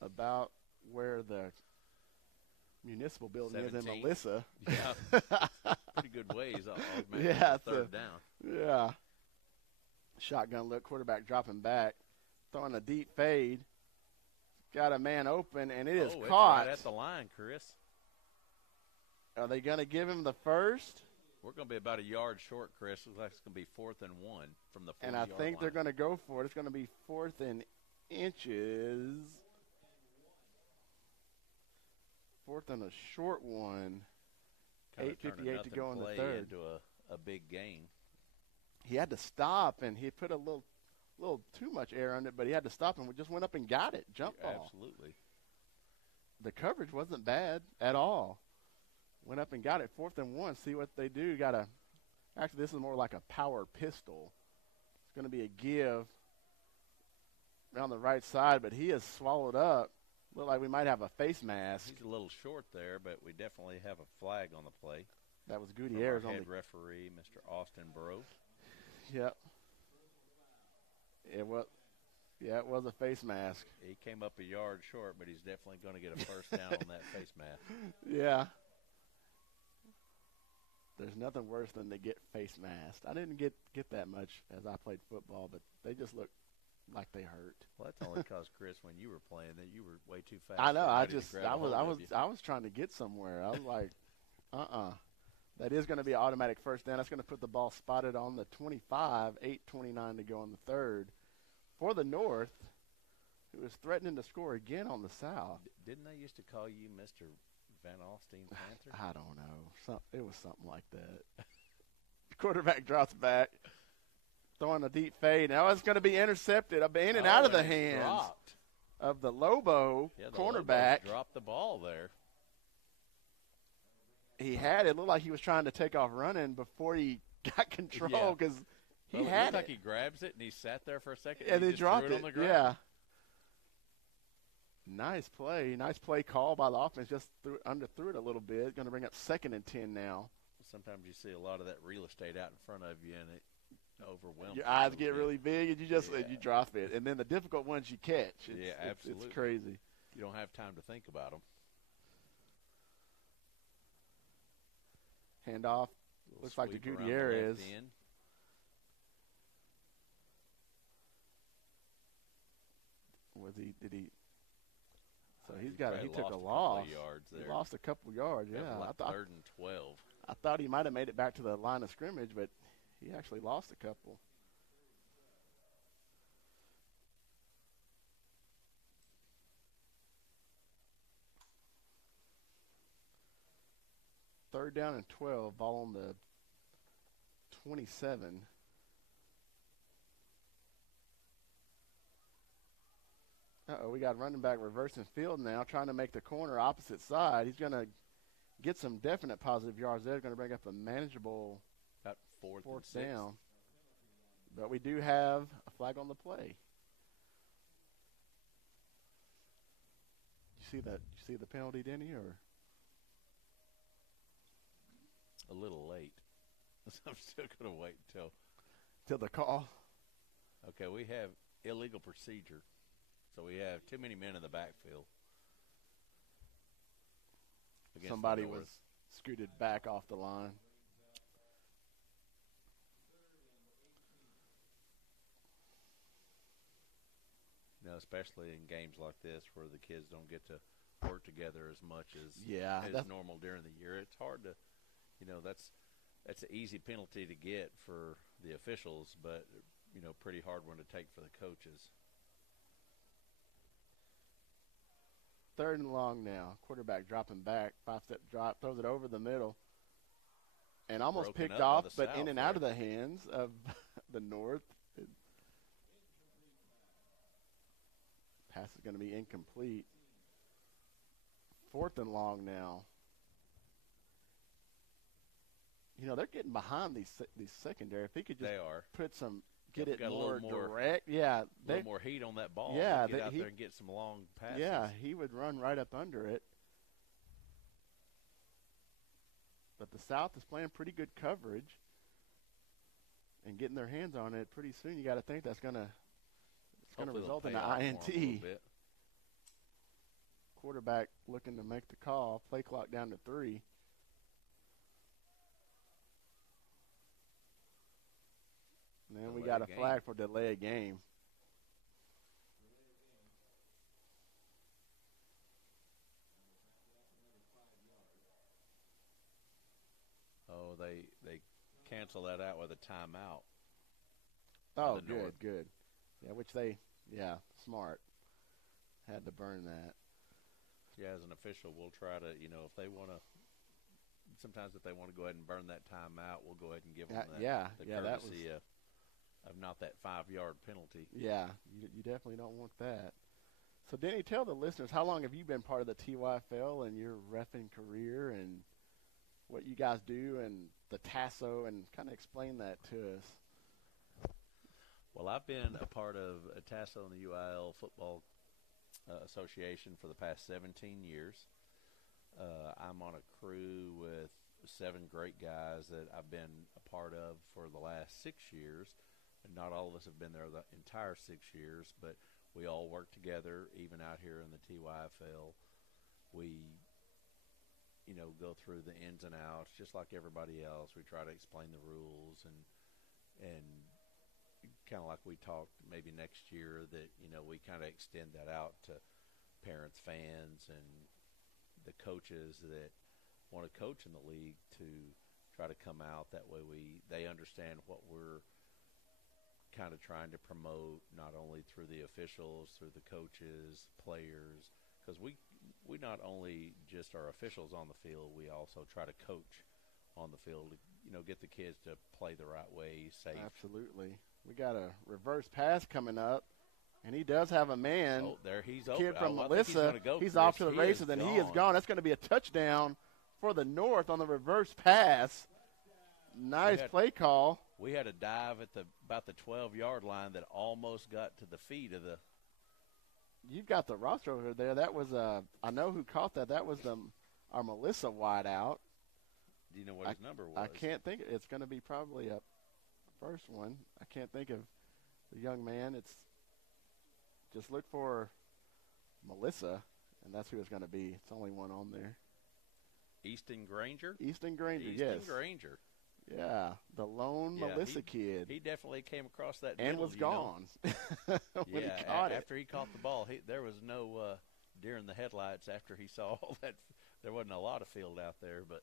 about where the municipal building 17. is in Melissa. Yeah, pretty good ways. Third down. Yeah. Shotgun look, quarterback dropping back, throwing a deep fade. Got a man open, and it is caught. Right at the line, Chris. Are they going to give him the first? We're going to be about a yard short, Chris. Looks like it's going to be 4th and 1 from the 40-yard line. And I think they're going to go for it. It's going to be 4th and inches. 4th and a short one. 8:58 to go in the third. Into a big gain. He had to stop, and he put a little too much air on it, but he had to stop, and we just went up and got it. Jump ball. Absolutely. The coverage wasn't bad at all. Went up and got it. 4th and 1. See what they do. Actually, this is more like a power pistol. It's going to be a give around the right side, but he is swallowed up. Look like we might have a face mask. He's a little short there, but we definitely have a flag on the play. That was Gutierrez on the head referee, Mr. Austin Bro. Yep. It was a face mask. He came up a yard short, but he's definitely going to get a first down on that face mask. Yeah. There's nothing worse than to get face masked. I didn't get that much as I played football, but they just look like they hurt. Well, that's only because, Chris, when you were playing, that you were way too fast. I know. I was trying to get somewhere. I was like, That is going to be an automatic first down. That's going to put the ball spotted on the 25, 8:29 to go in the third. For the North, who is threatening to score again on the South. Didn't they used to call you Mr. Van Alstyne Panther? I don't know. It was something like that. The quarterback drops back, throwing a deep fade. Now it's going to be intercepted. In and out of the hands of the Lobo cornerback. Lobos dropped the ball there. He had it. Looked like he was trying to take off running before he got control because he had it. Looked like he grabs it and he sat there for a second and he just dropped threw it on the ground. Yeah. Nice play. Nice play call by the offense. Just underthrew it a little bit. Going to bring up 2nd and 10 now. Sometimes you see a lot of that real estate out in front of you and it overwhelms you. Your eyes get really big and you drop it. And then the difficult ones you catch. Absolutely. It's crazy. You don't have time to think about them. Handoff. Looks like to Gutierrez. Did he? So he took a loss. He lost a couple yards, yeah. Like 3rd and 12. I thought he might have made it back to the line of scrimmage, but he actually lost a couple. Third down and 12, ball on the 27. We got running back reversing field now, trying to make the corner opposite side. He's going to get some definite positive yards there. Going to bring up a manageable about fourth down. But we do have a flag on the play. You see the penalty, Denny, or? A little late. I'm still going to wait till the call. Okay, we have illegal procedure. So we have too many men in the backfield. Somebody was scooted back off the line. Especially in games like this where the kids don't get to work together as much as normal during the year. It's hard to, that's an easy penalty to get for the officials, but, pretty hard one to take for the coaches. 3rd and long now. Quarterback dropping back, 5-step drop, throws it over the middle, and almost picked off, but in and out of the hands of the North. Pass is going to be incomplete. 4th and long now. They're getting behind these secondary. If he could just get it more direct. Yeah. A little more heat on that ball. Yeah. Get out there and get some long passes. Yeah, he would run right up under it. But the South is playing pretty good coverage and getting their hands on it pretty soon. You got to think that's going to result in an INT. Quarterback looking to make the call. Play clock down to 3. And then we got a flag for delay of game. Oh, they cancel that out with a timeout. Oh, good. Yeah, smart. Had to burn that. Yeah, as an official, we'll try to, if they want to, sometimes if they want to go ahead and burn that timeout, we'll go ahead and give them the courtesy of not that 5-yard penalty. Yeah, you definitely don't want that. So, Denny, tell the listeners, how long have you been part of the TYFL and your reffing career and what you guys do and the TASO, and kind of explain that to us. Well, I've been a part of TASO and the UIL Football Association for the past 17 years. I'm on a crew with 7 great guys that I've been a part of for the last 6 years. And not all of us have been there the entire 6 years, but we all work together, even out here in the TYFL. We, go through the ins and outs just like everybody else. We try to explain the rules and kind of like we talked maybe next year that, we kind of extend that out to parents, fans, and the coaches that want to coach in the league to try to come out. That way they understand what we're kind of trying to promote, not only through the officials, through the coaches, players, because we not only just are officials on the field, we also try to coach on the field to, get the kids to play the right way, safe. Absolutely. We got a reverse pass coming up, and he does have a man. Oh, there he's the open. kid from I think Melissa. He's off to the races, and he is gone. That's going to be a touchdown for the North on the reverse pass. Nice play call. We had a dive at about the 12-yard line that almost got to the feet of the. You've got the roster over there. That was I know who caught that. That was our Melissa wideout. Do you know what his number was? I can't think. It's going to be probably a first one. I can't think of the young man. It's just look for Melissa, and that's who it's going to be. It's only one on there. Easton Granger? Easton Granger, yes. Easton Granger. Yeah, the lone Melissa kid. He definitely came across that and middle, was gone when he caught it. After he caught the ball, there was no deer in the headlights after he saw all that. There wasn't a lot of field out there, but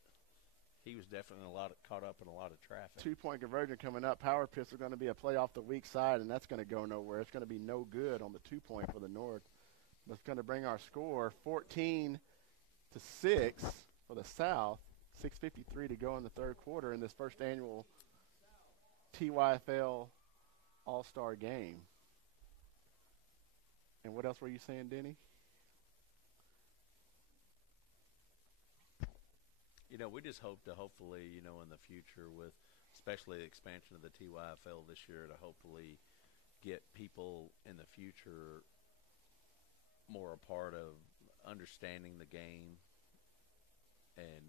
he was definitely caught up in a lot of traffic. 2-point conversion coming up. Power pistol going to be a play off the weak side, and that's going to go nowhere. It's going to be no good on the 2-point for the North. That's going to bring our score 14-6 for the South. 6:53 to go in the third quarter in this first annual TYFL All-Star Game. And what else were you saying, Denny? We just hope to hopefully, in the future with especially the expansion of the TYFL this year to hopefully get people in the future more a part of understanding the game. And,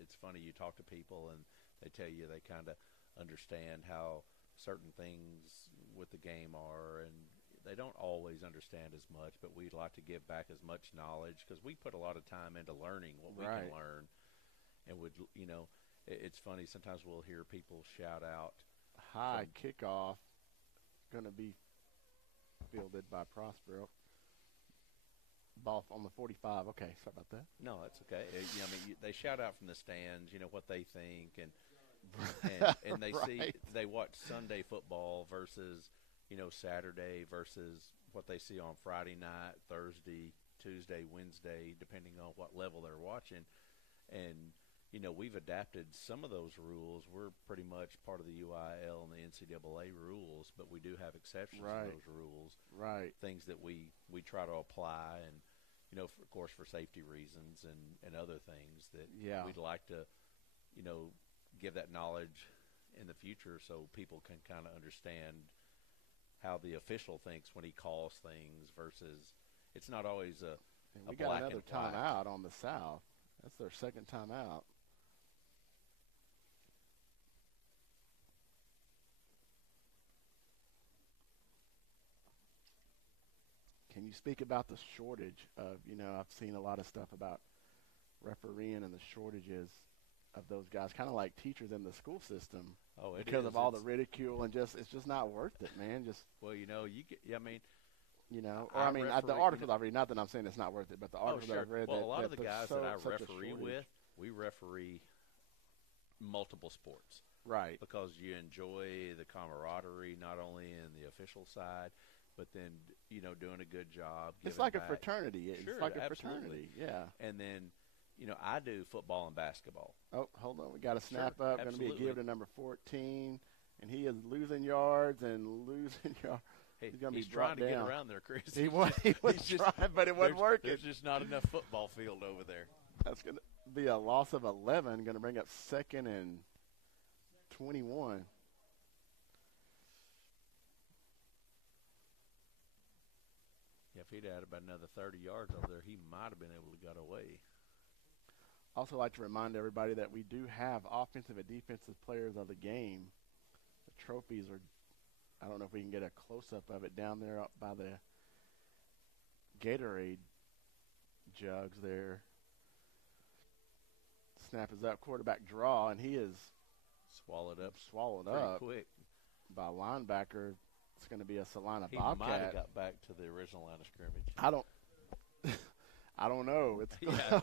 it's funny, you talk to people and they tell you they kind of understand how certain things with the game are, and they don't always understand as much, but we'd like to give back as much knowledge because we put a lot of time into learning what we can learn. And it's funny, sometimes we'll hear people shout out. High kickoff going to be fielded by Prospero. Ball on the 45. Okay, sorry about that. No, that's okay. They shout out from the stands, what they think, and they see, they watch Sunday football versus, Saturday versus what they see on Friday night, Thursday, Tuesday, Wednesday, depending on what level they're watching. And, we've adapted some of those rules. We're pretty much part of the UIL and the NCAA rules, but we do have exceptions to those rules. Right. Things that we try to apply, and, of course, for safety reasons and other things that we'd like to, give that knowledge in the future so people can kind of understand how the official thinks when he calls things versus it's not always a we black got another and white. timeout on the South. That's their second timeout. Can you speak about the shortage of, I've seen a lot of stuff about refereeing and the shortages of those guys, kind of like teachers in the school system. Oh, it because is. of all the ridicule and it's just not worth it, man. Just well, you get. the articles I've read. Not that I'm saying it's not worth it, but the articles that I've read. Well, a lot of the guys that I such referee with, we referee multiple sports. Right. Because you enjoy the camaraderie, not only in the official side, but then, doing a good job. It's like back. A fraternity. Sure, it's like a absolutely. fraternity, yeah. And then, I do football and basketball. Oh, hold on. We got a snap up. Going to be a give to number 14. And he is losing yards and losing yards. Hey, he's going to be trying to down. get around there, Chris. He was trying, but it wasn't working. There's just not enough football field over there. That's going to be a loss of 11. Going to bring up 2nd and 21. Yeah, if he'd had about another 30 yards over there, he might have been able to get away. Also like to remind everybody that we do have offensive and defensive players of the game. The trophies are, I don't know if we can get a close-up of it down there up by the Gatorade jugs there. Snap is up, quarterback draw, and he is swallowed up pretty quick by a linebacker. It's going to be a Salina he Bobcat. He might have got back to the original line of scrimmage. I don't know. It's Yeah,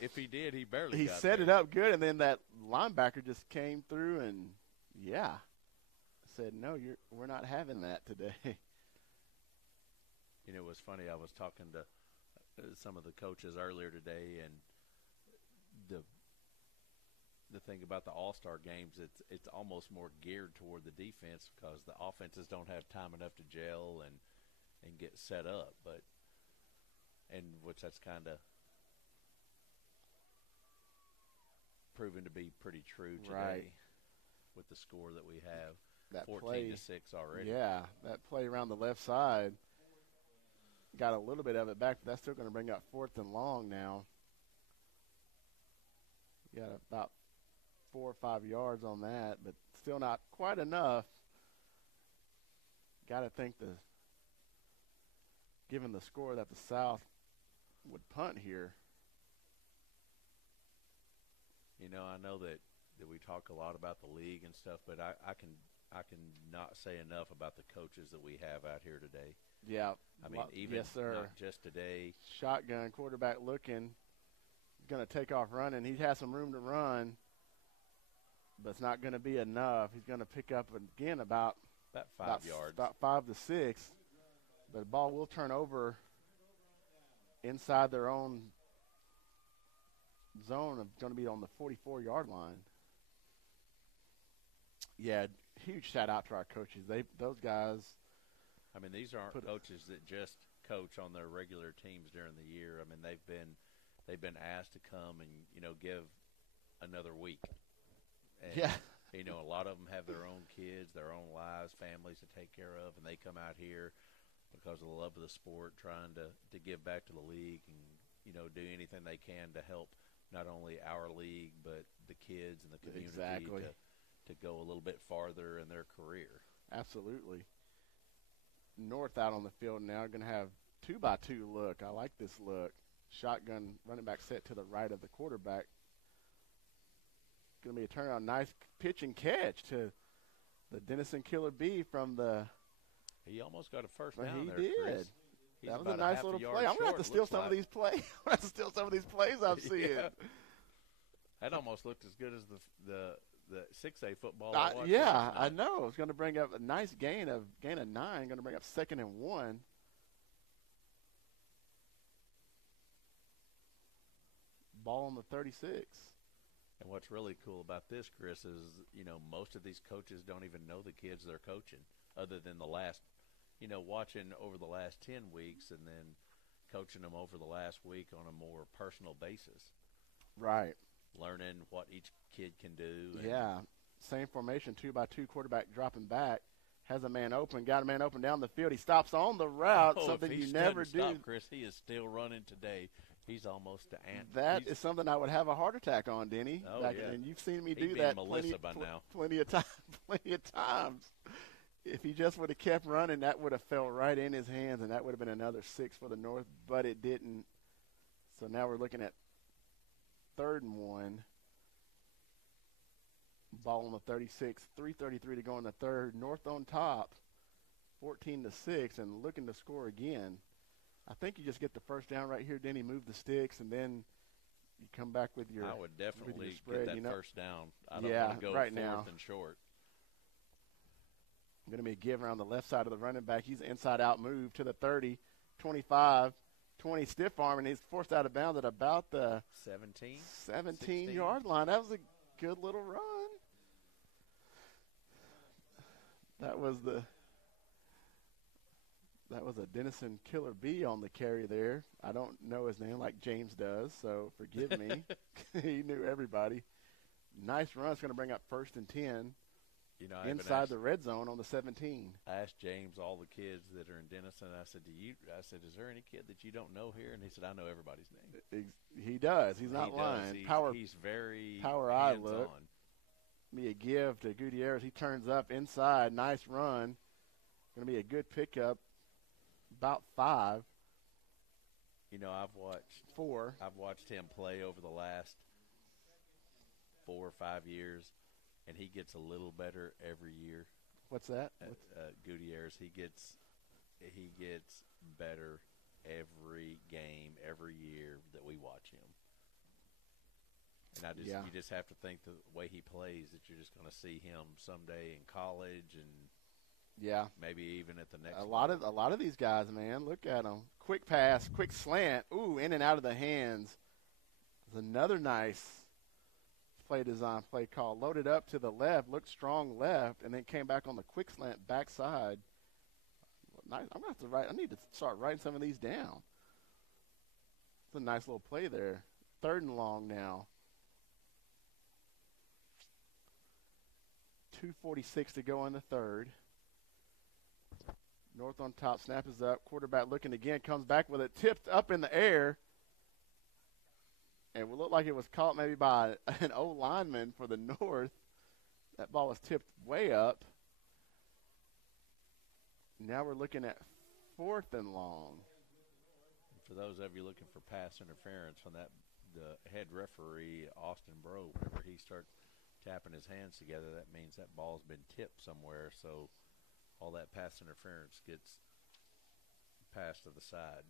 if he did, he barely. He got set there. it up good, and then that linebacker just came through and said, "No, we're not having that today." You know, it was funny. I was talking to some of the coaches earlier today, and the thing about the All-Star games, it's almost more geared toward the defense because the offenses don't have time enough to gel and get set up. Which that's kind of proven to be pretty true today, Right. with the score that we have, That 14-6 already. Yeah, that play around the left side got a little bit of it back, but that's still going to bring up 4th and long now. You got about 4 or 5 yards on that, but still not quite enough. Got to think given the score that the South would punt here. You know, I know that we talk a lot about the league and stuff, but I can not say enough about the coaches that we have out here today. Yeah. I mean, even yes, sir. not just today. Shotgun, quarterback looking, going to take off running. He has some room to run, but it's not going to be enough. He's going to pick up, again, about 5 yards. About 5 to 6. But the ball will turn over inside their own zone of going to be on the 44-yard line. Yeah, huge shout out to our coaches. Those guys. I mean, these aren't coaches that just coach on their regular teams during the year. I mean, they've been asked to come and give another week. And, yeah. A lot of them have their own kids, their own lives, families to take care of, and they come out here because of the love of the sport, trying to give back to the league and do anything they can to help not only our league but the kids and the community Exactly. to go a little bit farther in their career. Absolutely. North out on the field now, going to have 2-by-2 look. I like this look. Shotgun running back set to the right of the quarterback. Going to be a turnaround. Nice pitch and catch to the Denison Killer Bee from the. He almost got a first down He there, did. Chris. He's That was a nice little play. I'm going to have to steal some of these plays. I'm going to have to steal some of these plays I'm seeing. Yeah. That almost looked as good as the 6A football. I watched yeah, last night. I know. It's going to bring up a nice gain of 9. Going to bring up 2nd and 1. Ball on the 36. And what's really cool about this, Chris, is most of these coaches don't even know the kids they're coaching, other than the last, watching over the last 10 weeks and then coaching them over the last week on a more personal basis. Right. Learning what each kid can do. Yeah. Same formation, 2-by-2, quarterback dropping back. Has a man open, got a man open down the field. He stops on the route, something you never do. Stop, Chris, he is still running today. He's almost to ant. That is something I would have a heart attack on, Denny. Oh, yeah. And you've seen me He'd do be that Melissa by now. plenty of times. If he just would have kept running, that would have fell right in his hands, and that would have been another 6 for the North, but it didn't. So now we're looking at 3rd and 1. Ball on the 36, 3:33 to go in the third. North on top, 14-6, and looking to score again. I think you just get the first down right here, Denny, move the sticks, and then you come back with your I would definitely spread, get that first down. I don't Yeah, want to go right 4th now. and short. Going to be a give around the left side of the running back. He's inside-out move to the 30, 25, 20 stiff arm, and he's forced out of bounds at about the 17-yard line. That was a good little run. That was a Denison Killer Bee on the carry there. I don't know his name like James does, so forgive me. He knew everybody. Nice run. It's going to bring up 1st and 10 inside the red zone on the 17. I asked James all the kids that are in Denison. I said, is there any kid that you don't know here? And he said, I know everybody's name. He does. He's not lying. He's very power eye hands-on. look. Me a give to Gutierrez. He turns up inside. Nice run. Going to be a good pickup. About 5. I've watched 4. I've watched him play over the last 4 or 5 years, and he gets a little better every year. What's that? Gutierrez, he gets better every game, every year that we watch him. And you just have to think the way he plays that you're just going to see him someday in college and maybe even at the next. A lot of these guys, man, look at them. Quick pass, quick slant. Ooh, in and out of the hands. There's another nice play design play call. Loaded up to the left, looked strong left, and then came back on the quick slant backside. Nice. I'm gonna have to write. I need to start writing some of these down. It's a nice little play there. 3rd and long now. 2:46 to go in the 3rd. North on top, snap is up. Quarterback looking again, comes back with it, tipped up in the air. And it would look like it was caught maybe by an O-lineman for the North. That ball was tipped way up. Now we're looking at 4th and long. For those of you looking for pass interference, when the head referee, Austin Bro, whenever he starts tapping his hands together, that means that ball's been tipped somewhere. So all that pass interference gets passed to the side.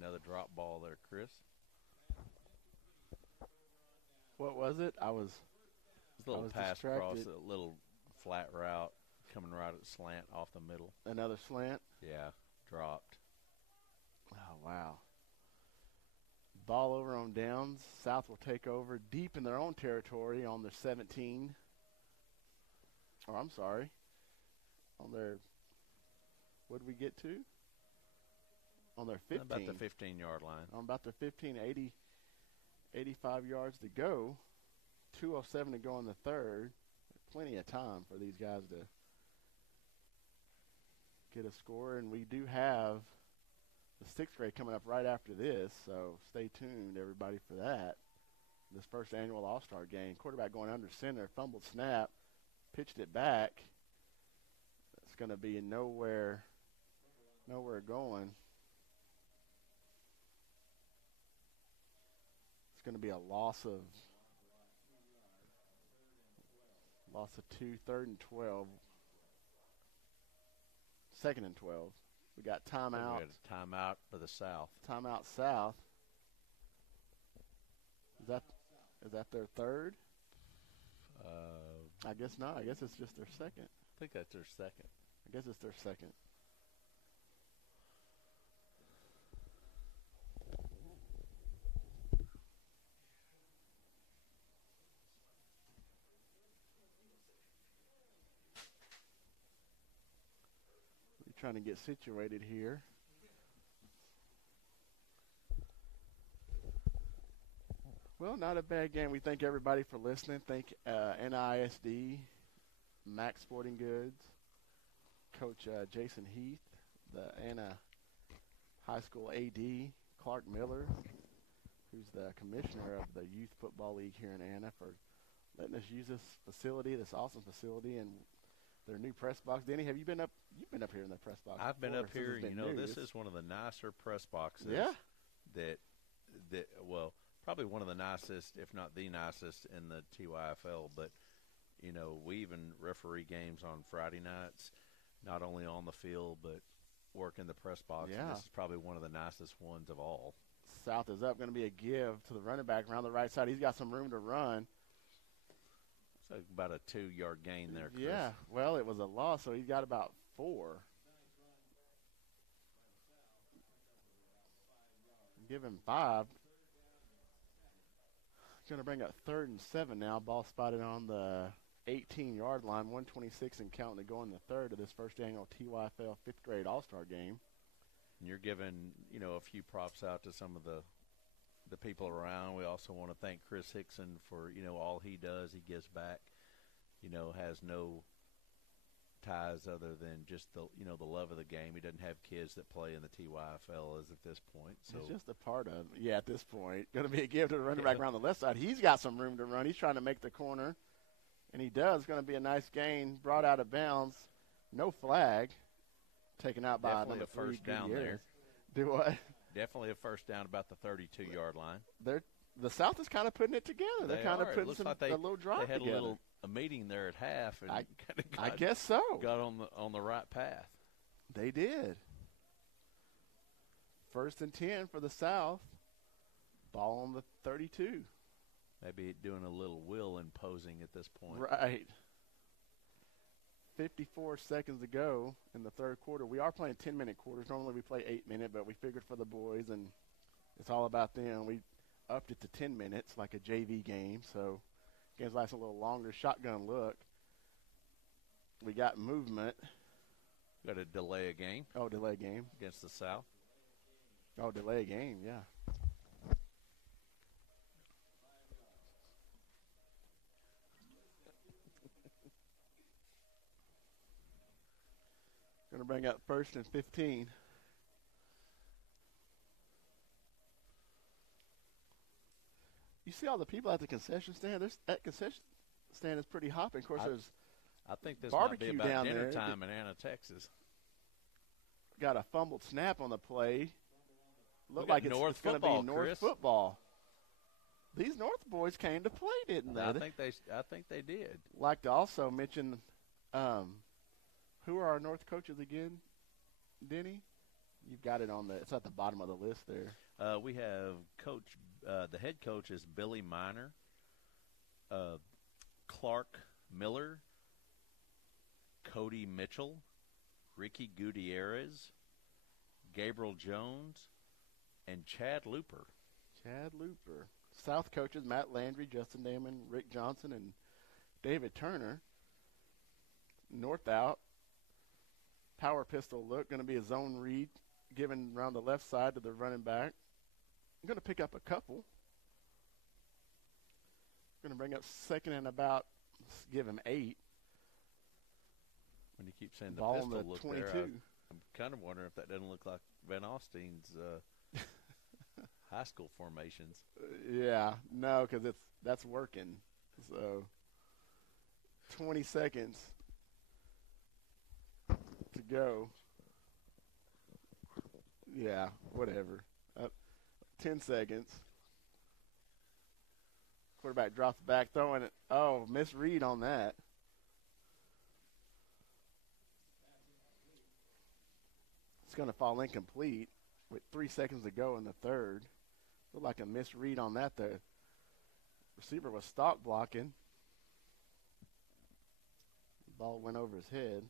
Another drop ball there, Chris. What was it? It was a little pass across a little flat route coming right at slant off the middle. Another slant? Yeah, dropped. Oh, wow. Ball over on downs. South will take over deep in their own territory on their 17. Or I'm sorry. On their, what did we get to? On their 15. About the 15-yard line. On about their 15, 85 yards to go. 2:07 to go in the 3rd. Plenty of time for these guys to get a score. And we do have the 6th grade coming up right after this, so stay tuned, everybody, for that. This first annual All-Star game. Quarterback going under center, fumbled snap, pitched it back. It's going to be nowhere going. It's going to be a loss of 2, 3rd and 12. 2nd and 12. We got timeout. We got a timeout for the South. Timeout South. Is that their 3rd? I guess not. I guess it's just their 2nd. I think that's their 2nd. I guess it's their 2nd. Trying to get situated here. Well, not a bad game. We thank everybody for listening. Thank NISD, Max Sporting Goods, Coach Jason Heath, the Anna High School AD, Clark Miller, who's the commissioner of the Youth Football League here in Anna, for letting us use this facility, this awesome facility, and their new press box. Danny, have you been up? You've been up here in the press box. I've been up here. You know, this is one of the nicer press boxes. Yeah. That well, probably one of the nicest, if not the nicest, in the TYFL. But you know, we even referee games on Friday nights, not only on the field but work in the press box. Yeah. And this is probably one of the nicest ones of all. South is up. Going to be a give to the running back around the right side. He's got some room to run. So about a 2-yard gain there, Chris. Yeah, well, it was a loss, so he's got about 4. Give him 5. Going to bring up 3rd and 7 now. Ball spotted on the 18-yard line, 1:26 and counting to go in the 3rd of this first annual TYFL 5th grade All-Star game. And you're giving, you know, a few props out to some of the people around. We also want to thank Chris Hickson for, you know, all he does. He gives back, you know, has no ties other than just the, you know, the love of the game. He doesn't have kids that play in the TYFL as at this point. So it's just a part of, at this point. Going to be a give to the running back around the left side. He's got some room to run. He's trying to make the corner, and he does. It's going to be a nice gain, brought out of bounds. No flag. Taken out by definitely number a first 3, down Gutierrez. there. Do what? Definitely a first down about the 32-yard line. The South is kind of putting it together. They're kind of putting a little drive They had together. a meeting there at half, and I guess so. Got on the right path. They did. 1st and 10 for the South. Ball on the 32. Maybe doing a little will imposing at this point. Right. 54 seconds to go in the third quarter. We are playing 10-minute quarters. Normally we play 8-minute, but we figured for the boys, and it's all about them. We upped it to 10 minutes like a JV game, so games last a little longer. Shotgun look. We got movement. Got to delay a game. Oh, delay game. Against the South. Oh, delay game, yeah. Going to bring up 1st and 15. You see all the people at the concession stand? That concession stand is pretty hopping. Of course, there's I think this barbecue might be about down dinner there. time in Anna, Texas. Got a fumbled snap on the play. Looked got like it's North going to be football, North Chris. football. These North boys came to play, didn't they? I think they did. Like to also mention, who are our North coaches again, Denny? You've got it it's at the bottom of the list there. We have the head coach is Billy Miner, Clark Miller, Cody Mitchell, Ricky Gutierrez, Gabriel Jones, and Chad Looper. Chad Looper. South coaches Matt Landry, Justin Damon, Rick Johnson, and David Turner. North out. Power pistol look. Going to be a zone read given around the left side to the running back. I'm going to pick up a couple. Going to bring up 2nd and about, give him 8. When you keep saying the Ball pistol on the look 22. there, I'm kind of wondering if that doesn't look like Van Alstyne's high school formations. Yeah, no, because that's working. So 20 seconds to go. Yeah, whatever. 10 seconds. Quarterback drops back, throwing it. Oh, misread on that. It's going to fall incomplete with 3 seconds to go in the third. Looked like a misread on that. The receiver was stalk blocking. The ball went over his head.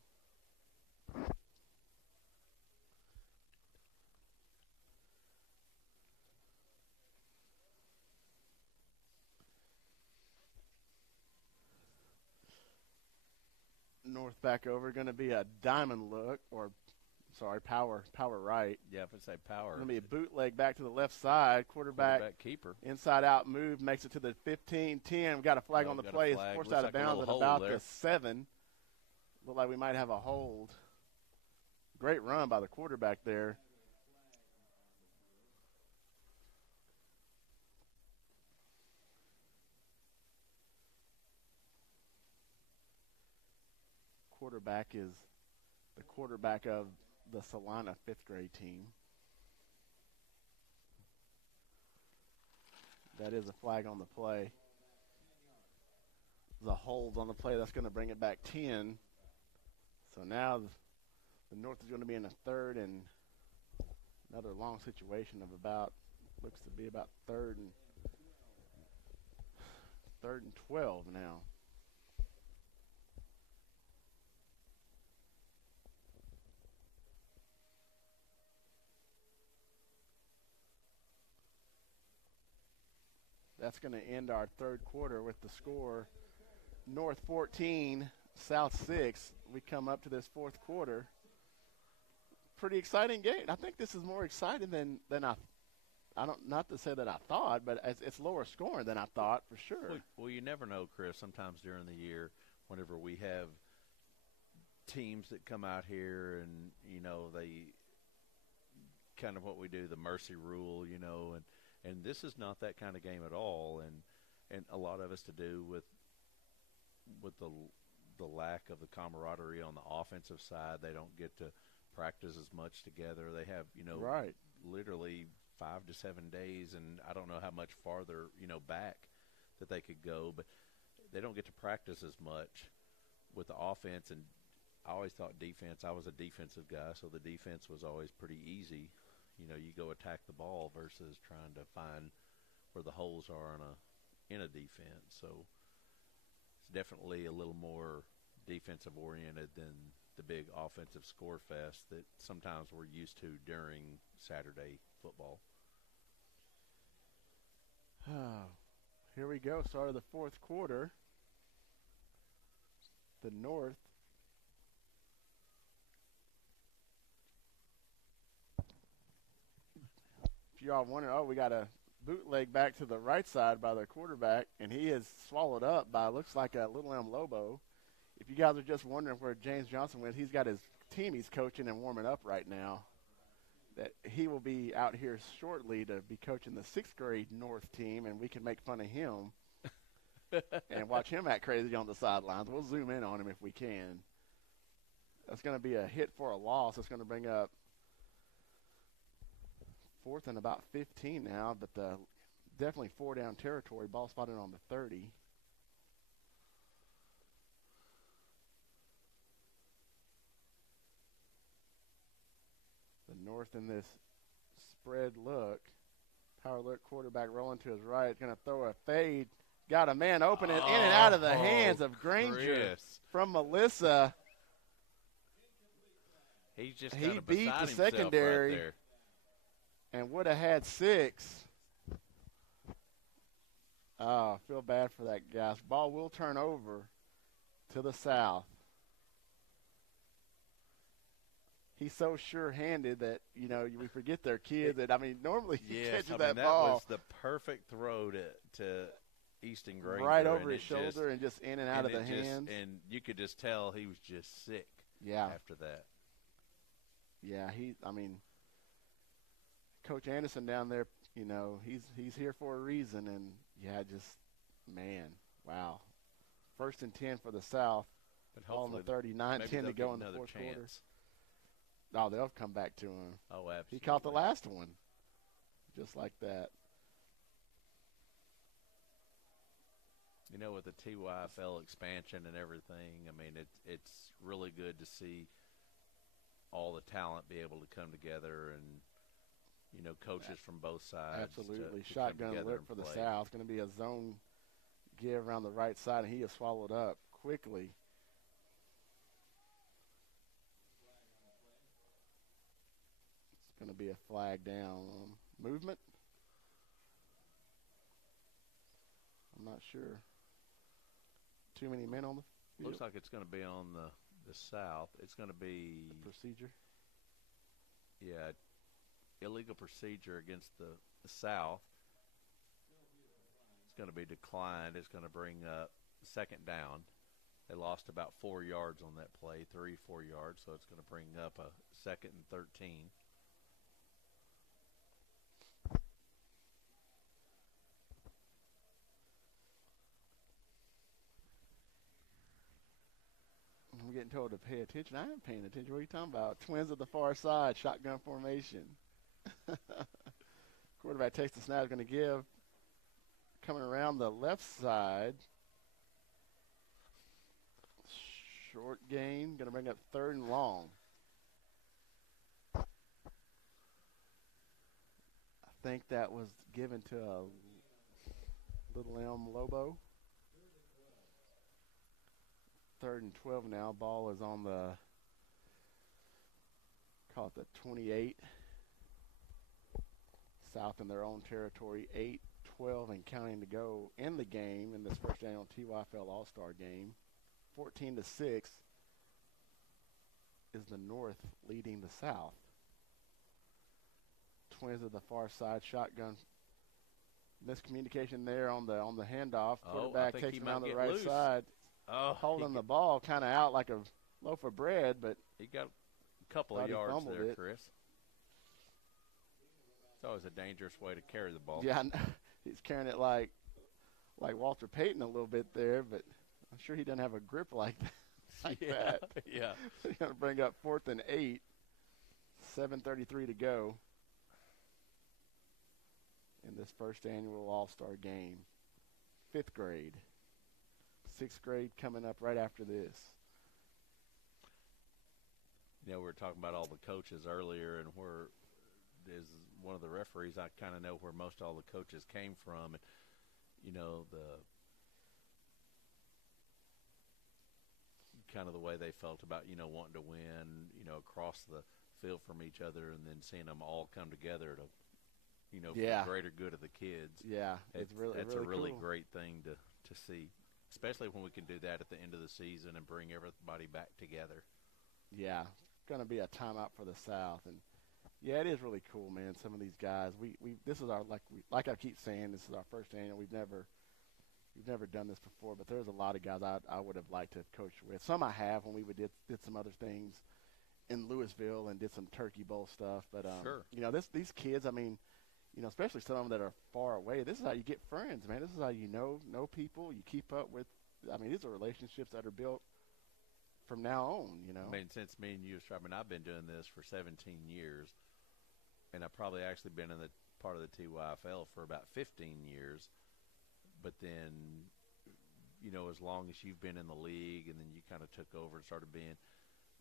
North back over. Going to be a diamond look, or power right. Yeah, if I say power. Going to be a bootleg back to the left side. Quarterback keeper. Inside out move makes it to the 15-10. We got a flag on the play. It's forced out of bounds at about the 7. Look like we might have a hold. Great run by the quarterback there. Quarterback is the quarterback of the Salina 5th grade team. That is a flag on the play. The hold on the play, that's going to bring it back 10. So now the North is going to be in a 3rd and another long situation of looks to be about 3rd and 12 now. That's going to end our third quarter with the score North 14, South 6. We come up to this fourth quarter. Pretty exciting game. I think this is more exciting than not to say that I thought, but it's lower scoring than I thought for sure. Well, you never know, Chris. Sometimes during the year, whenever we have teams that come out here and, they kind of what we do, the mercy rule, and this is not that kind of game at all, and a lot of it's to do with the lack of the camaraderie on the offensive side. They don't get to practice as much together. They have, Right. literally 5 to 7 days, and I don't know how much farther, back that they could go, but they don't get to practice as much with the offense. And I always thought defense, I was a defensive guy, so the defense was always pretty easy. You go attack the ball versus trying to find where the holes are in a defense. So it's definitely a little more defensive oriented than the big offensive score fest that sometimes we're used to during Saturday football. Here we go. Start of the fourth quarter. The North if y'all wondering, we got a bootleg back to the right side by the quarterback, and he is swallowed up by looks like a Little M Lobo. If you guys are just wondering where James Johnson went, he's got his team he's coaching and warming up right now. That he will be out here shortly to be coaching the 6th grade North team, and we can make fun of him and watch him act crazy on the sidelines. We'll zoom in on him if we can. That's going to be a hit for a loss. It's going to bring up 4th and about 15 now, but definitely 4-down territory. Ball spotted on the 30. The North in this spread look. Power look, quarterback rolling to his right. Going to throw a fade. Got a man open and in and out of the hands of Granger from Melissa. He's just he beat the secondary right and would have had 6. Oh, I feel bad for that guy. Ball will turn over to the South. He's so sure-handed that, we forget their kid. That, normally he catches that ball. That was the perfect throw to Easton Granger. Right over his shoulder and just in and out of the hands. And you could just tell he was just sick after that. Yeah, Coach Anderson down there, he's here for a reason. And, wow. 1st and 10 for the South. But all in the 39, 10 to go in the fourth quarter. Oh, they'll come back to him. Oh, absolutely. He caught the last one just like that. With the TYFL expansion and everything, it's really good to see all the talent be able to come together and, coaches from both sides. Absolutely. To Shotgun look for the South. It's going to be a zone give around the right side, and he is swallowed up quickly. It's going to be a flag down. Movement? I'm not sure. Too many men on the field? Looks like it's going to be on the South. It's going to be the procedure. Yeah, illegal procedure against the South. It's going to be declined. It's going to bring up 2nd down. They lost about 4 yards on that play, 3-4 yards, so it's going to bring up a 2nd and 13. I'm getting told to pay attention. I am paying attention. What are you talking about? Twins at the far side, shotgun formation. Quarterback takes the snap, going to give. Coming around the left side. Short gain, going to bring up 3rd and long. I think that was given to a Little M Lobo. 3rd and 12 now. Ball is on the 28. South in their own territory. 8-12 and counting to go in the game in this first annual TYFL All-Star game. 14-6 is the North leading the South. Twins at the far side, shotgun. Miscommunication there on the handoff. Quarterback takes him on the right side. Holding the ball kind of out like a loaf of bread, but he got a couple of yards there, Chris. It's always a dangerous way to carry the ball. Yeah, he's carrying it like Walter Payton a little bit there, but I'm sure he doesn't have a grip like that. Yeah. He's going to bring up 4th and 8. 7:33 to go in this first annual All-Star game. 5th grade. 6th grade coming up right after this. You know, we were talking about all the coaches earlier, and where is one of the referees, I kind of know where most all the coaches came from. And, you know, the kind of the way they felt about, you know, wanting to win, you know, across the field from each other, and then seeing them all come together to, you know, for the greater good of the kids. Yeah, it's really a really cool. great thing to see, especially when we can do that at the end of the season and bring everybody back together. Yeah, it's going to be a timeout for the South, and yeah, it is really cool, man. Some of these guys, we this is our like I keep saying, this is our first annual. We've never done this before, but there's a lot of guys I would have liked to have coached with. Some I have when we did some other things in Louisville and did some Turkey Bowl stuff. But Sure. you know, these kids, I mean, you know, especially some of them that are far away. This is how you get friends, man. This is how you know people. You keep up with. I mean, these are relationships that are built from now on. You know. I mean, since me and you, I've been doing this for 17 years, and I've probably actually been in the part of the TYFL for about 15 years. But then, you know, as long as you've been in the league, and then you kind of took over and started being,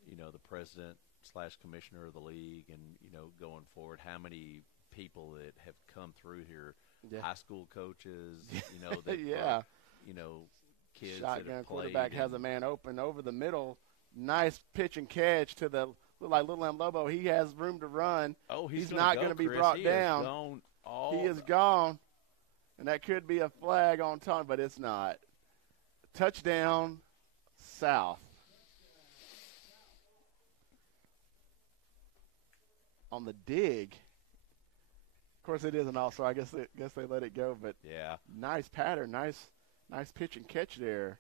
you know, the president/commissioner of the league, and, you know, going forward, how many people that have come through here, high school coaches, you know, that you know, kids Shotgun that have played. Quarterback has a man open over the middle. Nice pitch and catch to the like Little M Lobo. He has room to run. Oh, he's not going to be brought down. He is gone. And that could be a flag on top, but it's not. Touchdown, South. On the dig. Of course, it is an all-star. I guess they let it go, but yeah, nice pattern, nice pitch and catch there.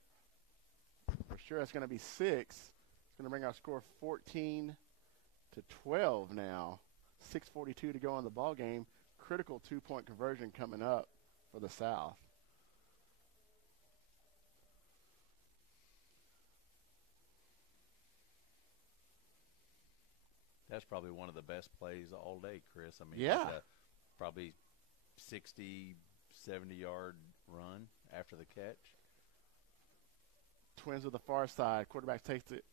For sure, that's going to be 6. It's going to bring our score 14-12 now. 6:42 to go in the ball game. Critical 2-point conversion coming up for the South. That's probably one of the best plays all day, Chris. I mean, yeah. Probably 60, 70-yard run after the catch. Twins with the far side. Quarterback takes it,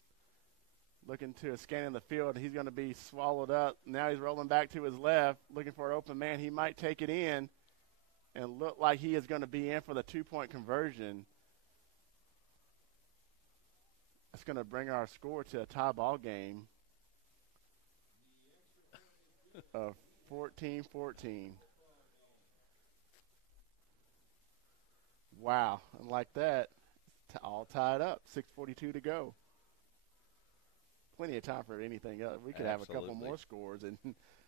looking to a scan in the field. He's going to be swallowed up. Now he's rolling back to his left, looking for an open man. He might take it in and look like he is going to be in for the 2-point conversion. That's going to bring our score to a tie ball game of 14-14. Wow. And like that, all tied up. 6:42 to go. Plenty of time for anything else. We could have a couple more scores. And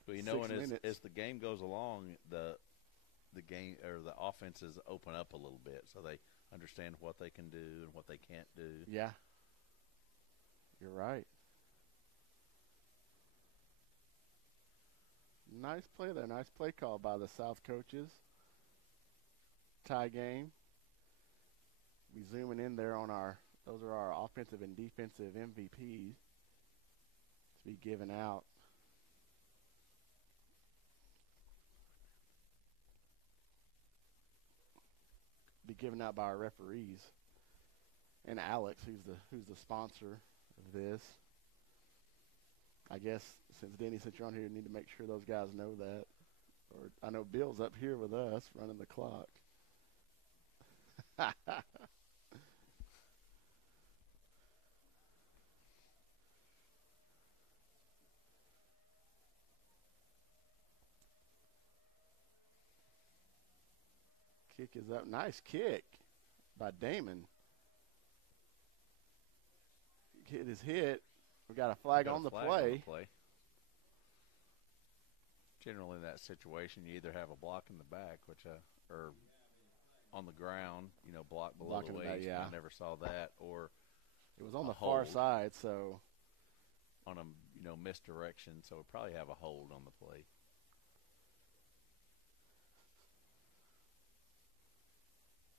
well, you know, and as the game goes along, the game or the offenses open up a little bit, so they understand what they can do and what they can't do. Yeah, you're right. Nice play there. Nice play call by the South coaches. Tie game. We zooming in there on those are our offensive and defensive MVPs to be given out. Be given out by our referees and Alex, who's the sponsor of this. I guess since you're on here, you need to make sure those guys know that. Or I know Bill's up here with us running the clock. Kick is up. Nice kick by Damon. Hit his hit. We got a flag on the play. Generally, in that situation, you either have a block in the back, or on the ground, you know, block below the waist. Yeah. I never saw that, or it was on the far side, so on a misdirection, so we probably have a hold on the play.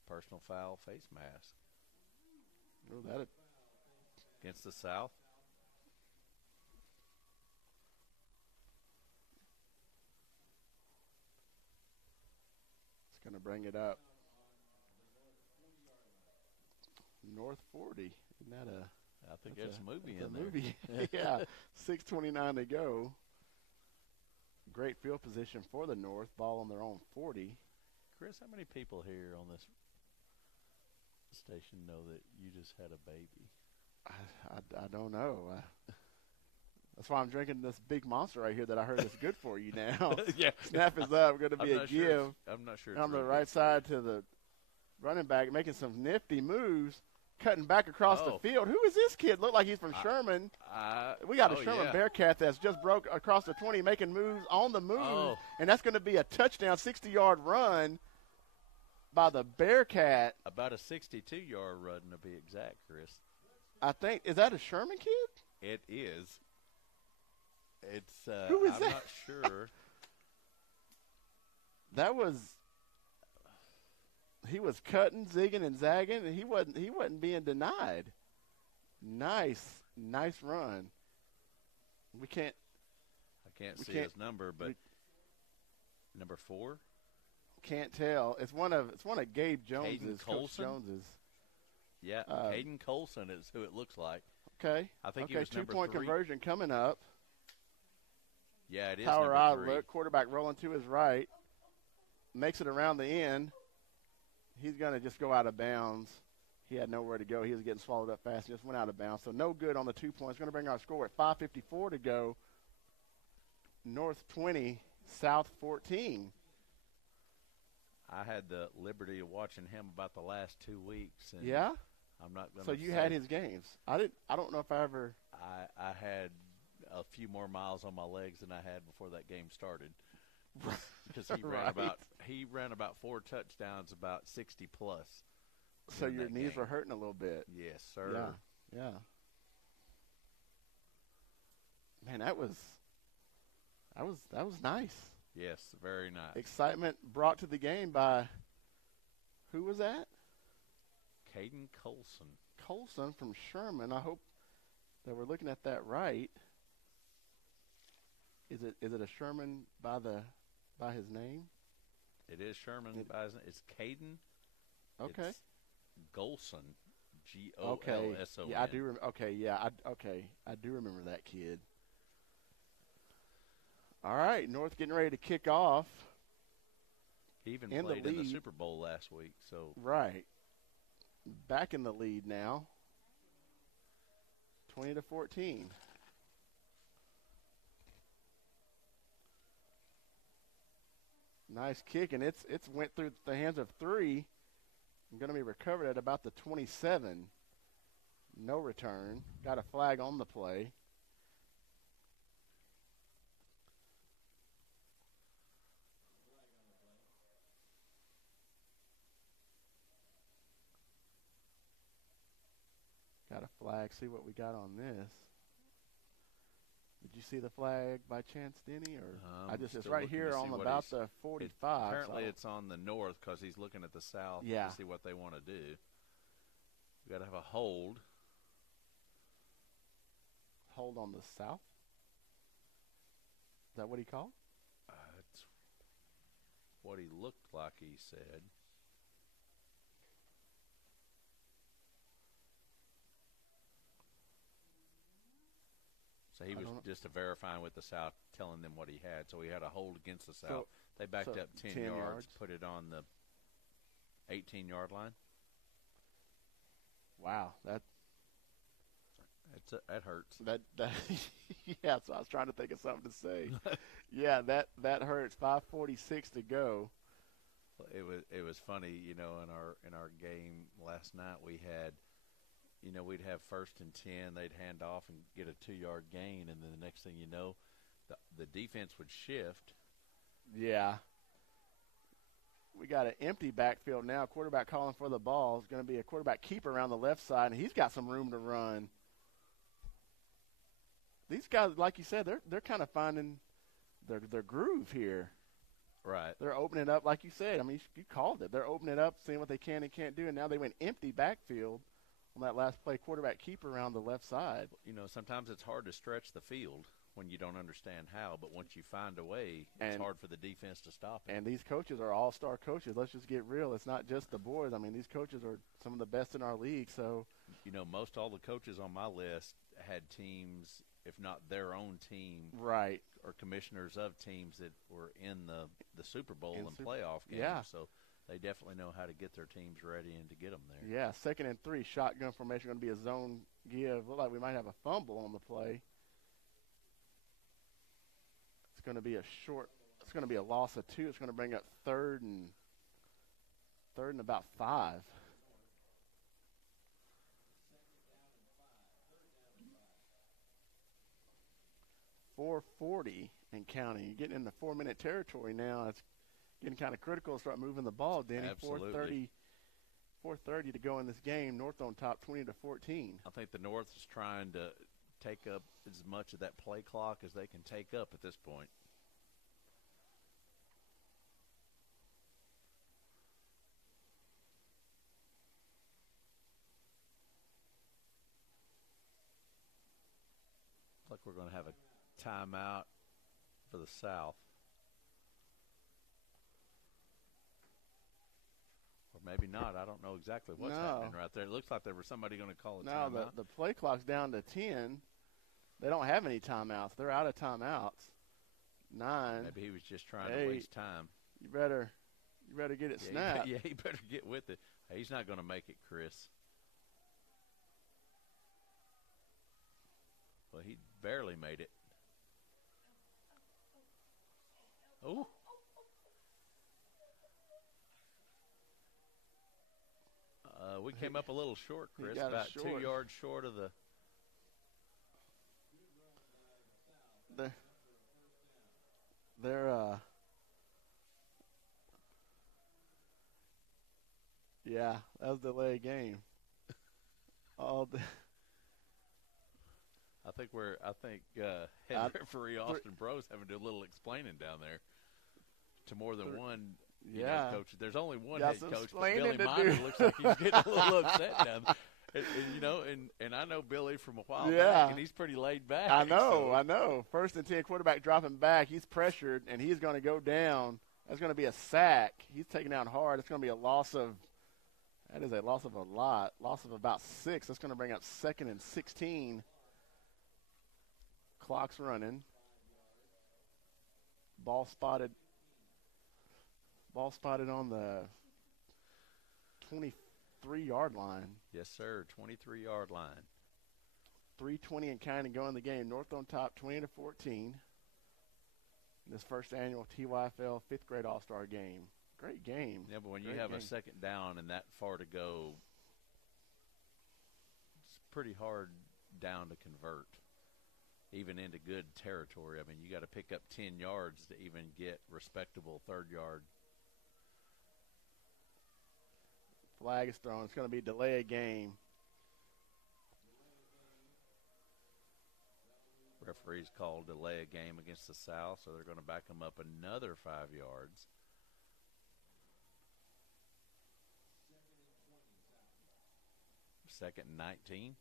Personal foul, face mask. Oh, that against the South. to bring it up. North 40. Isn't that I think that's a movie in a there. movie. Yeah, 6:29 to go. Great field position for the North. Ball on their own 40. Chris, how many people here on this station know that you just had a baby? I don't know. That's why I'm drinking this big monster right here that I heard is good for you now. Yeah. Snap is up. Going to be a give. I'm not sure. On the right side to the running back, making some nifty moves, cutting back across the field. Who is this kid? Look like he's from Sherman. We got a Sherman Bearcat that's just broke across the 20, making moves on the move. And that's going to be a touchdown, 60-yard run by the Bearcat. About a 62-yard run to be exact, Chris. I think. Is that a Sherman kid? It is. It's. Who is I'm that? not sure. That was. He was cutting, zigging, and zagging, and he wasn't being denied. Nice run. I can't see his number, but number 4. Can't tell. It's one of Gabe Jones's. Coach Jones's. Yeah, Caden Colson is who it looks like. Okay. I think he was number 2-point 3. conversion coming up. Yeah, it is Power number 3. outlook. Quarterback rolling to his right. Makes it around the end. He's going to just go out of bounds. He had nowhere to go. He was getting swallowed up fast. He just went out of bounds. So no good on the 2 points. Going to bring our score at 5:54 to go. North 20, South 14. I had the liberty of watching him about the last 2 weeks. And yeah? I'm not going to. So you had his games. I don't know if I ever. I had a few more miles on my legs than I had before that game started. Because he ran about 4 touchdowns, about 60 plus. So your knees were hurting a little bit. Yes, sir. Yeah. Man, that was nice. Yes, very nice. Excitement brought to the game by who was that? Caden Colson. Colson from Sherman. I hope that we're looking at that right. Is it a Sherman by his name? It is Sherman by his name. It's Caden. Okay. It's Golson. Golson. Yeah, I do. I do remember that kid. All right, North getting ready to kick off. He even played in the Super Bowl last week. So right, back in the lead now. 20-14. Nice kick, and it's went through the hands of 3. Going to be recovered at about the 27. No return. Got a flag on the play. Got a flag. See what we got on this. Did you see the flag by chance, Denny? Or it's right here on about the 45. Apparently it's on the north because he's looking at the south to see what they want to do. We got to have a hold. Hold on the south? Is that what he called? That's what he looked like he said. So he was just verifying with the South, telling them what he had. So he had a hold against the South. They backed up 10 yards, put it on the 18-yard line. Wow, that hurts. Yeah. So I was trying to think of something to say. Yeah, that hurts. 5:46 to go. It was funny, in our game last night we had. We'd have 1st and 10. They'd hand off and get a 2-yard gain, and then the next thing you know, the defense would shift. Yeah. We got an empty backfield now. Quarterback calling for the ball. It's going to be a quarterback keeper around the left side, and he's got some room to run. These guys, like you said, they're kind of finding their groove here. Right. They're opening up, like you said. I mean, you called it. They're opening up, seeing what they can and can't do, and now they went empty backfield. On that last play, quarterback keeper around the left side. Sometimes it's hard to stretch the field when you don't understand how. But once you find a way, it's hard for the defense to stop it. And these coaches are all-star coaches. Let's just get real. It's not just the boys. I mean, these coaches are some of the best in our league. So, most all the coaches on my list had teams, if not their own team, right, or commissioners of teams that were in the Super Bowl and playoff games. Yeah. So they definitely know how to get their teams ready and to get them there. Yeah, 2nd and 3, shotgun formation, going to be a zone give. Look like we might have a fumble on the play. It's going to be it's going to be a loss of 2. It's going to bring up third and about 5. .440 and counting. You're getting in the 4-minute territory now. It's getting kind of critical to start moving the ball, Denny. Absolutely. 4:30 to go in this game. North on top, 20-14. I think the North is trying to take up as much of that play clock as they can take up at this point. Looks like we're going to have a timeout for the South. Or maybe not. I don't know exactly what's happening right there. It looks like there was somebody going to call a timeout. No, the play clock's down to 10. They don't have any timeouts. They're out of timeouts. 9. Maybe he was just trying to waste time. You better get it snapped. Yeah, he better get with it. Hey, he's not going to make it, Chris. Well, he barely made it. Oh. We came up a little short, Chris, about 2 yards short of the. Yeah, that was the delay game. I think head referee Austin Bro's having to do a little explaining down there to more than one. Coach. There's only one head coach, but Billy Miner looks like he's getting a little upset down there. And I know Billy from a while back, and he's pretty laid back. I know. 1st and 10, quarterback dropping back. He's pressured, and he's going to go down. That's going to be a sack. He's taken down hard. It's going to be a loss of – that is a loss of a lot. Loss of about 6. That's going to bring up 2nd and 16. Clock's running. Ball spotted on the 23-yard line. Yes, sir, 23-yard line. 3:20 and counting going the game. North on top, 20-14. This first annual TYFL 5th grade All-Star game. Great game. Yeah, but when you have a 2nd down and that far to go, it's pretty hard down to convert, even into good territory. I mean, you got to pick up 10 yards to even get respectable 3rd yard. Flag is thrown. It's going to be delay a game. Referees called delay a game against the South, so they're going to back them up another 5 yards. Second and 19.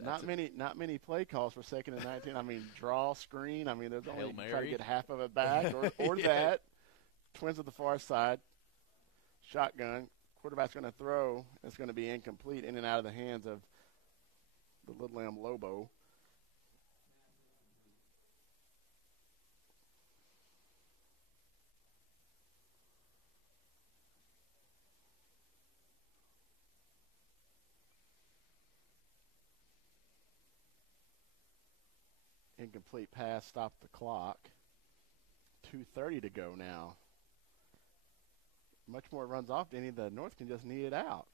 Not many play calls for 2nd and 19. I mean, draw, screen. I mean, there's only try to get half of it back or that. Twins at the far side. Shotgun. Quarterback's going to throw. It's going to be incomplete, in and out of the hands of the Little Lamb Lobo. Incomplete pass, stop the clock. 2:30 to go now. Much more runs off, Denny. The North can just knee it out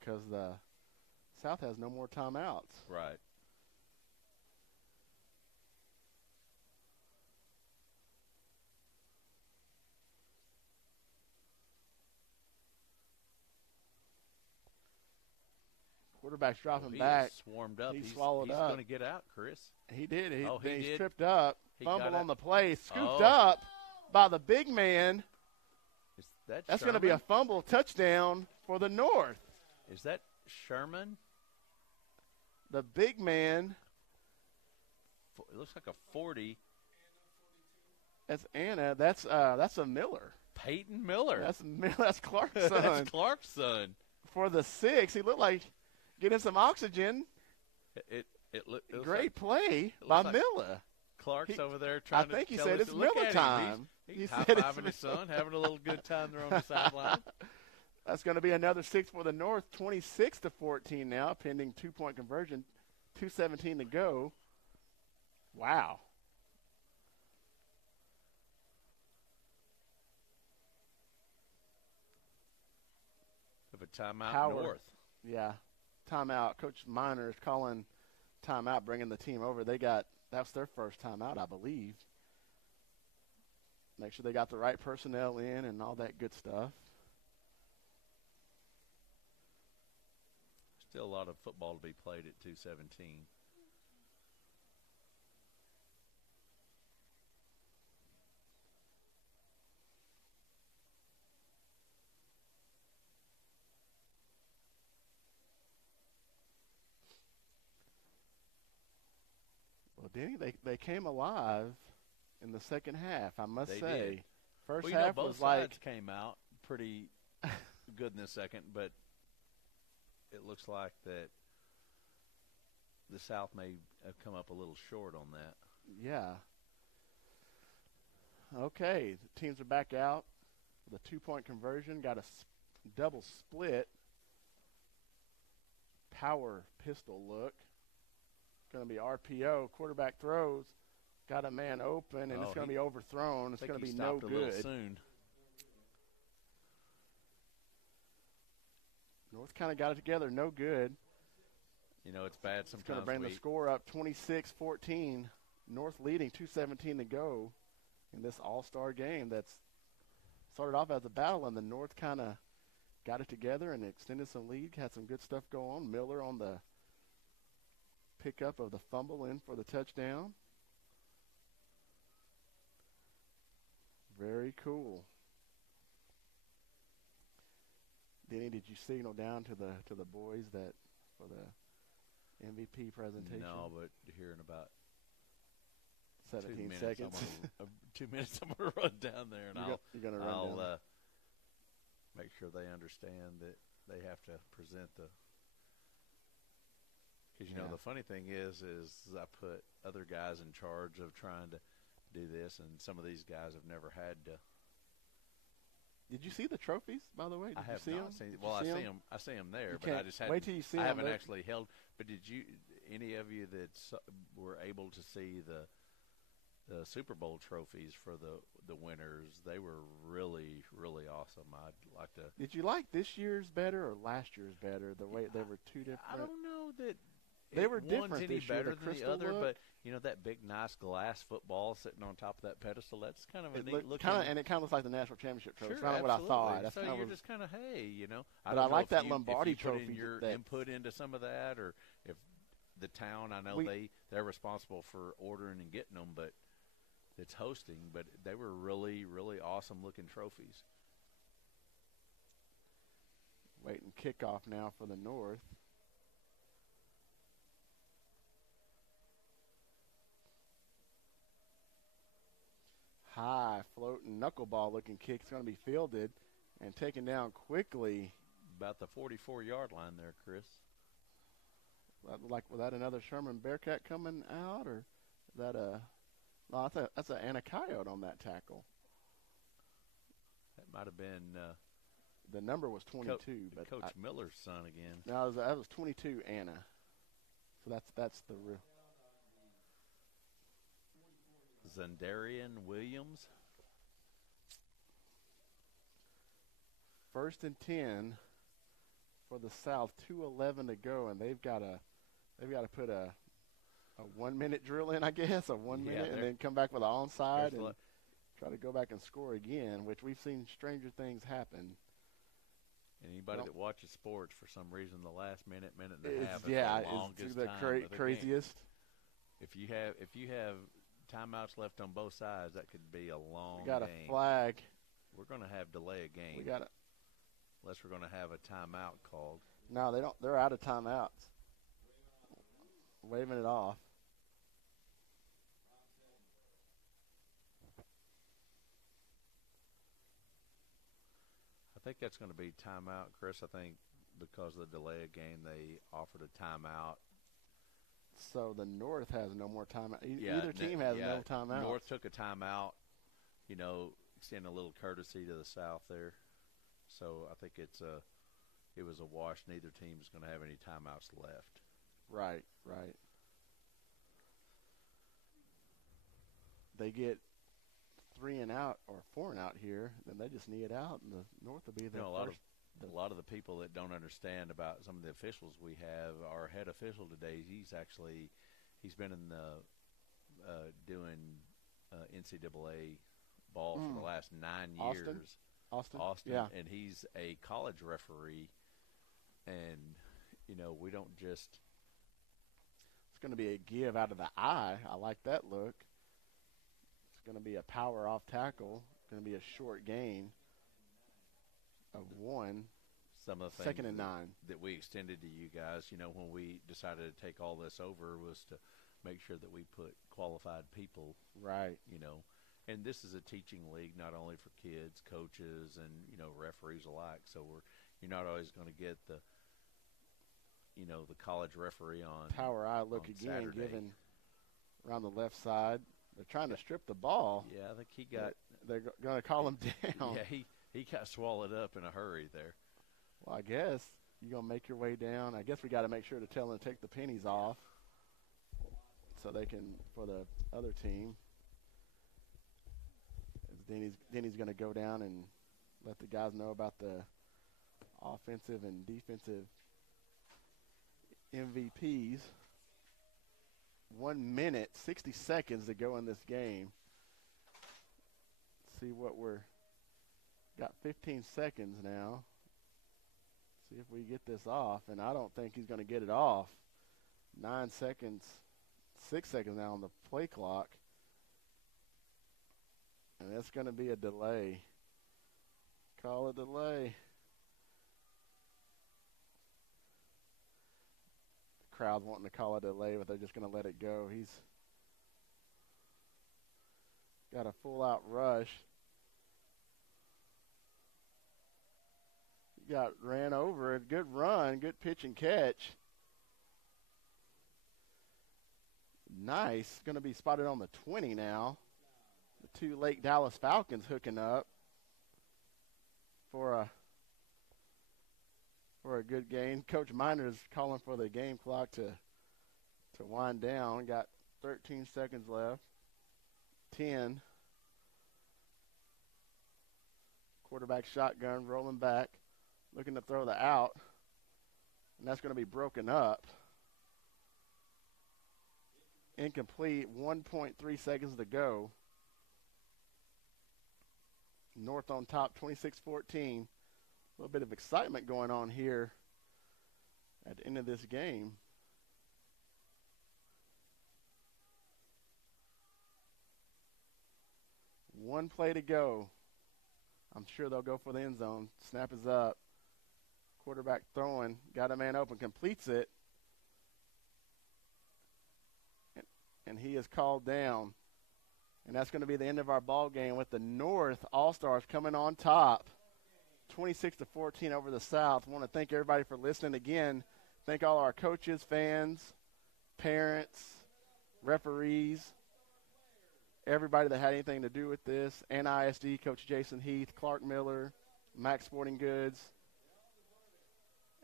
because the South has no more timeouts. Right. Quarterback's dropping back. Swarmed up. He swallowed up. He's going to get out, Chris. He did. He did. Tripped up. He fumble on the play. Scooped up by the big man. That's going to be a fumble touchdown for the North. Is that Sherman? The big man it looks like a 40. That's Anna. That's a Miller. Peyton Miller. That's Clark's son. That's Clark's son. For the 6, he looked like getting some oxygen. It Great play it by like Miller. Clark's over there trying to. I think he tell said us it's to look Miller at him. time. He's high-fiving his son, having a little good time there on the sideline. That's going to be another 6 for the North, 26-14 now, pending 2-point conversion, 2:17 to go. Wow. Have a timeout Howard. North. Yeah, timeout. Coach Miner is calling timeout, bringing the team over. That's their first timeout, I believe. Make sure they got the right personnel in and all that good stuff. Still a lot of football to be played at 2:17. Well, Denny, they came alive in the second half, I must They say. did. First Well, half both was sides like came out pretty good in the second, but it looks like that the South may have come up a little short on that. yeah. Okay, the teams are back out. The 2-point conversion got a double split. Power pistol look. Going to be RPO. Quarterback throws. Got a man open, and it's going to be overthrown. It's going to be no stopped a little good. soon. North kind of got it together. No good. You know, it's bad It's sometimes. going to bring the score up 26-14. North leading, 2:17 to go in this all-star game that's started off as a battle, and the North kind of got it together and extended some lead, had some good stuff go on. Miller on the pickup of the fumble in for the touchdown. Very cool. Denny, did you signal down to the boys that for the MVP presentation? No, but here in about 17 2 seconds. minutes, 2 minutes, I'm going to run down there, and You're going to run down. Make sure they understand that they have to present the. Because, you know, the funny thing is I put other guys in charge of trying to do this, and some of these guys have never had to. Did you see the trophies, by the way? Did I have you see not them? seen. Well, I see them there, You but I can't- just hadn't. wait till you see I 'em. haven't actually held. But did you? Any of you that were able to see the Super Bowl trophies for the winners? They were really, really awesome. I'd like to. Did you like this year's better or last year's better? The way they were two different. I don't know that They were one's different any this year, better the than the crystal other, look. but you know that big, nice glass football sitting on top of that pedestal. That's kind of a It neat looked looking. and it kind of looks like the national championship trophy. Sure, That's kind of what I absolutely. thought. That's So kind you're of just kind of, hey, you know. But don't I know like if that you, Lombardi if you put in trophy your that- input into some of that, or if the town. I know they're responsible for ordering and getting them, but it's hosting. But they were really, really awesome looking trophies. waiting kickoff now for the North. High floating knuckleball looking kick is going to be fielded and taken down quickly. About the 44-yard line there, Chris. Like, was that another Sherman Bearcat coming out, or is that a? No, that's a Anna Coyote on that tackle. That might have been The number was 22, but Coach Miller's son again. No, that was 22 Anna. So that's the real. Zendarian Williams. 1st and 10 for the South. 2:11 to go, and they've got to put a 1 minute drill in, I guess, a 1 minute, and then come back with an onside and try to go back and score again, which we've seen stranger things happen. Anybody that watches sports, for some reason, the last minute and a half is the the longest the time of the craziest. game. If you have timeouts left on both sides, that could be a long We got game. a flag. We're going to have delay a game. We got it. Unless we're going to have a timeout called. No, they don't. They're out of timeouts. Waving it off. think that's going to be timeout, Chris. I think because of the delay of game, they offered a timeout. So the North has no more timeout. Either team has no timeout. North took a timeout, extending a little courtesy to the South there. So I think it was a wash. Neither team is going to have any timeouts left. Right. They get 3 and out or 4 and out here, then they just knee it out, and the North will be the first. A lot of the people that don't understand about some of the officials we have, our head official today, he's been in the doing NCAA ball for the last 9 years. Austin, yeah. And he's a college referee, and we don't just. It's going to be a give out of the eye. I like that look. It's going to be a power off tackle. It's going to be a short gain of 1. Some of the things 2nd and 9 that we extended to you guys, when we decided to take all this over, was to make sure that we put qualified people. Right. And this is a teaching league, not only for kids, coaches, and referees alike. So you're not always going to get the college referee on power eye look on again, Saturday. given around the left side. They're trying to strip the ball. Yeah, I think he got. They're going to call him down. Yeah, he got swallowed up in a hurry there. Well, I guess you're going to make your way down. I guess we got to make sure to tell them to take the pennies off so they can, for the other team. Denny's going to go down and let the guys know about the offensive and defensive MVPs. 1 minute, 60 seconds to go in this game. See what got 15 seconds now. See if we get this off, and I don't think he's going to get it off. 9 seconds, 6 seconds now on the play clock. And that's going to be a delay. Call a delay. The crowd's wanting to call a delay, but they're just going to let it go. He's got a full-out rush. He got ran over. A good run, good pitch and catch. Nice. Going to be spotted on the 20 now. The 2 Lake Dallas Falcons hooking up for a good gain. Coach Miner's calling for the game clock to wind down. Got 13 seconds left. 10. Quarterback shotgun rolling back, looking to throw the out, and that's going to be broken up. Incomplete. 1.3 seconds to go. North on top, 26-14. A little bit of excitement going on here at the end of this game. One play to go. I'm sure they'll go for the end zone. Snap is up. Quarterback throwing. Got a man open. Completes it. And he is called down. And that's going to be the end of our ball game with the North All-Stars coming on top. 26-14 over the South. I want to thank everybody for listening again. Thank all our coaches, fans, parents, referees, everybody that had anything to do with this. NISD, Coach Jason Heath, Clark Miller, Max Sporting Goods,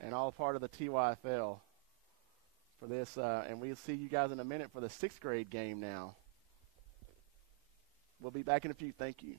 and all part of the TYFL for this. And we'll see you guys in a minute for the 6th grade game now. We'll be back in a few. Thank you.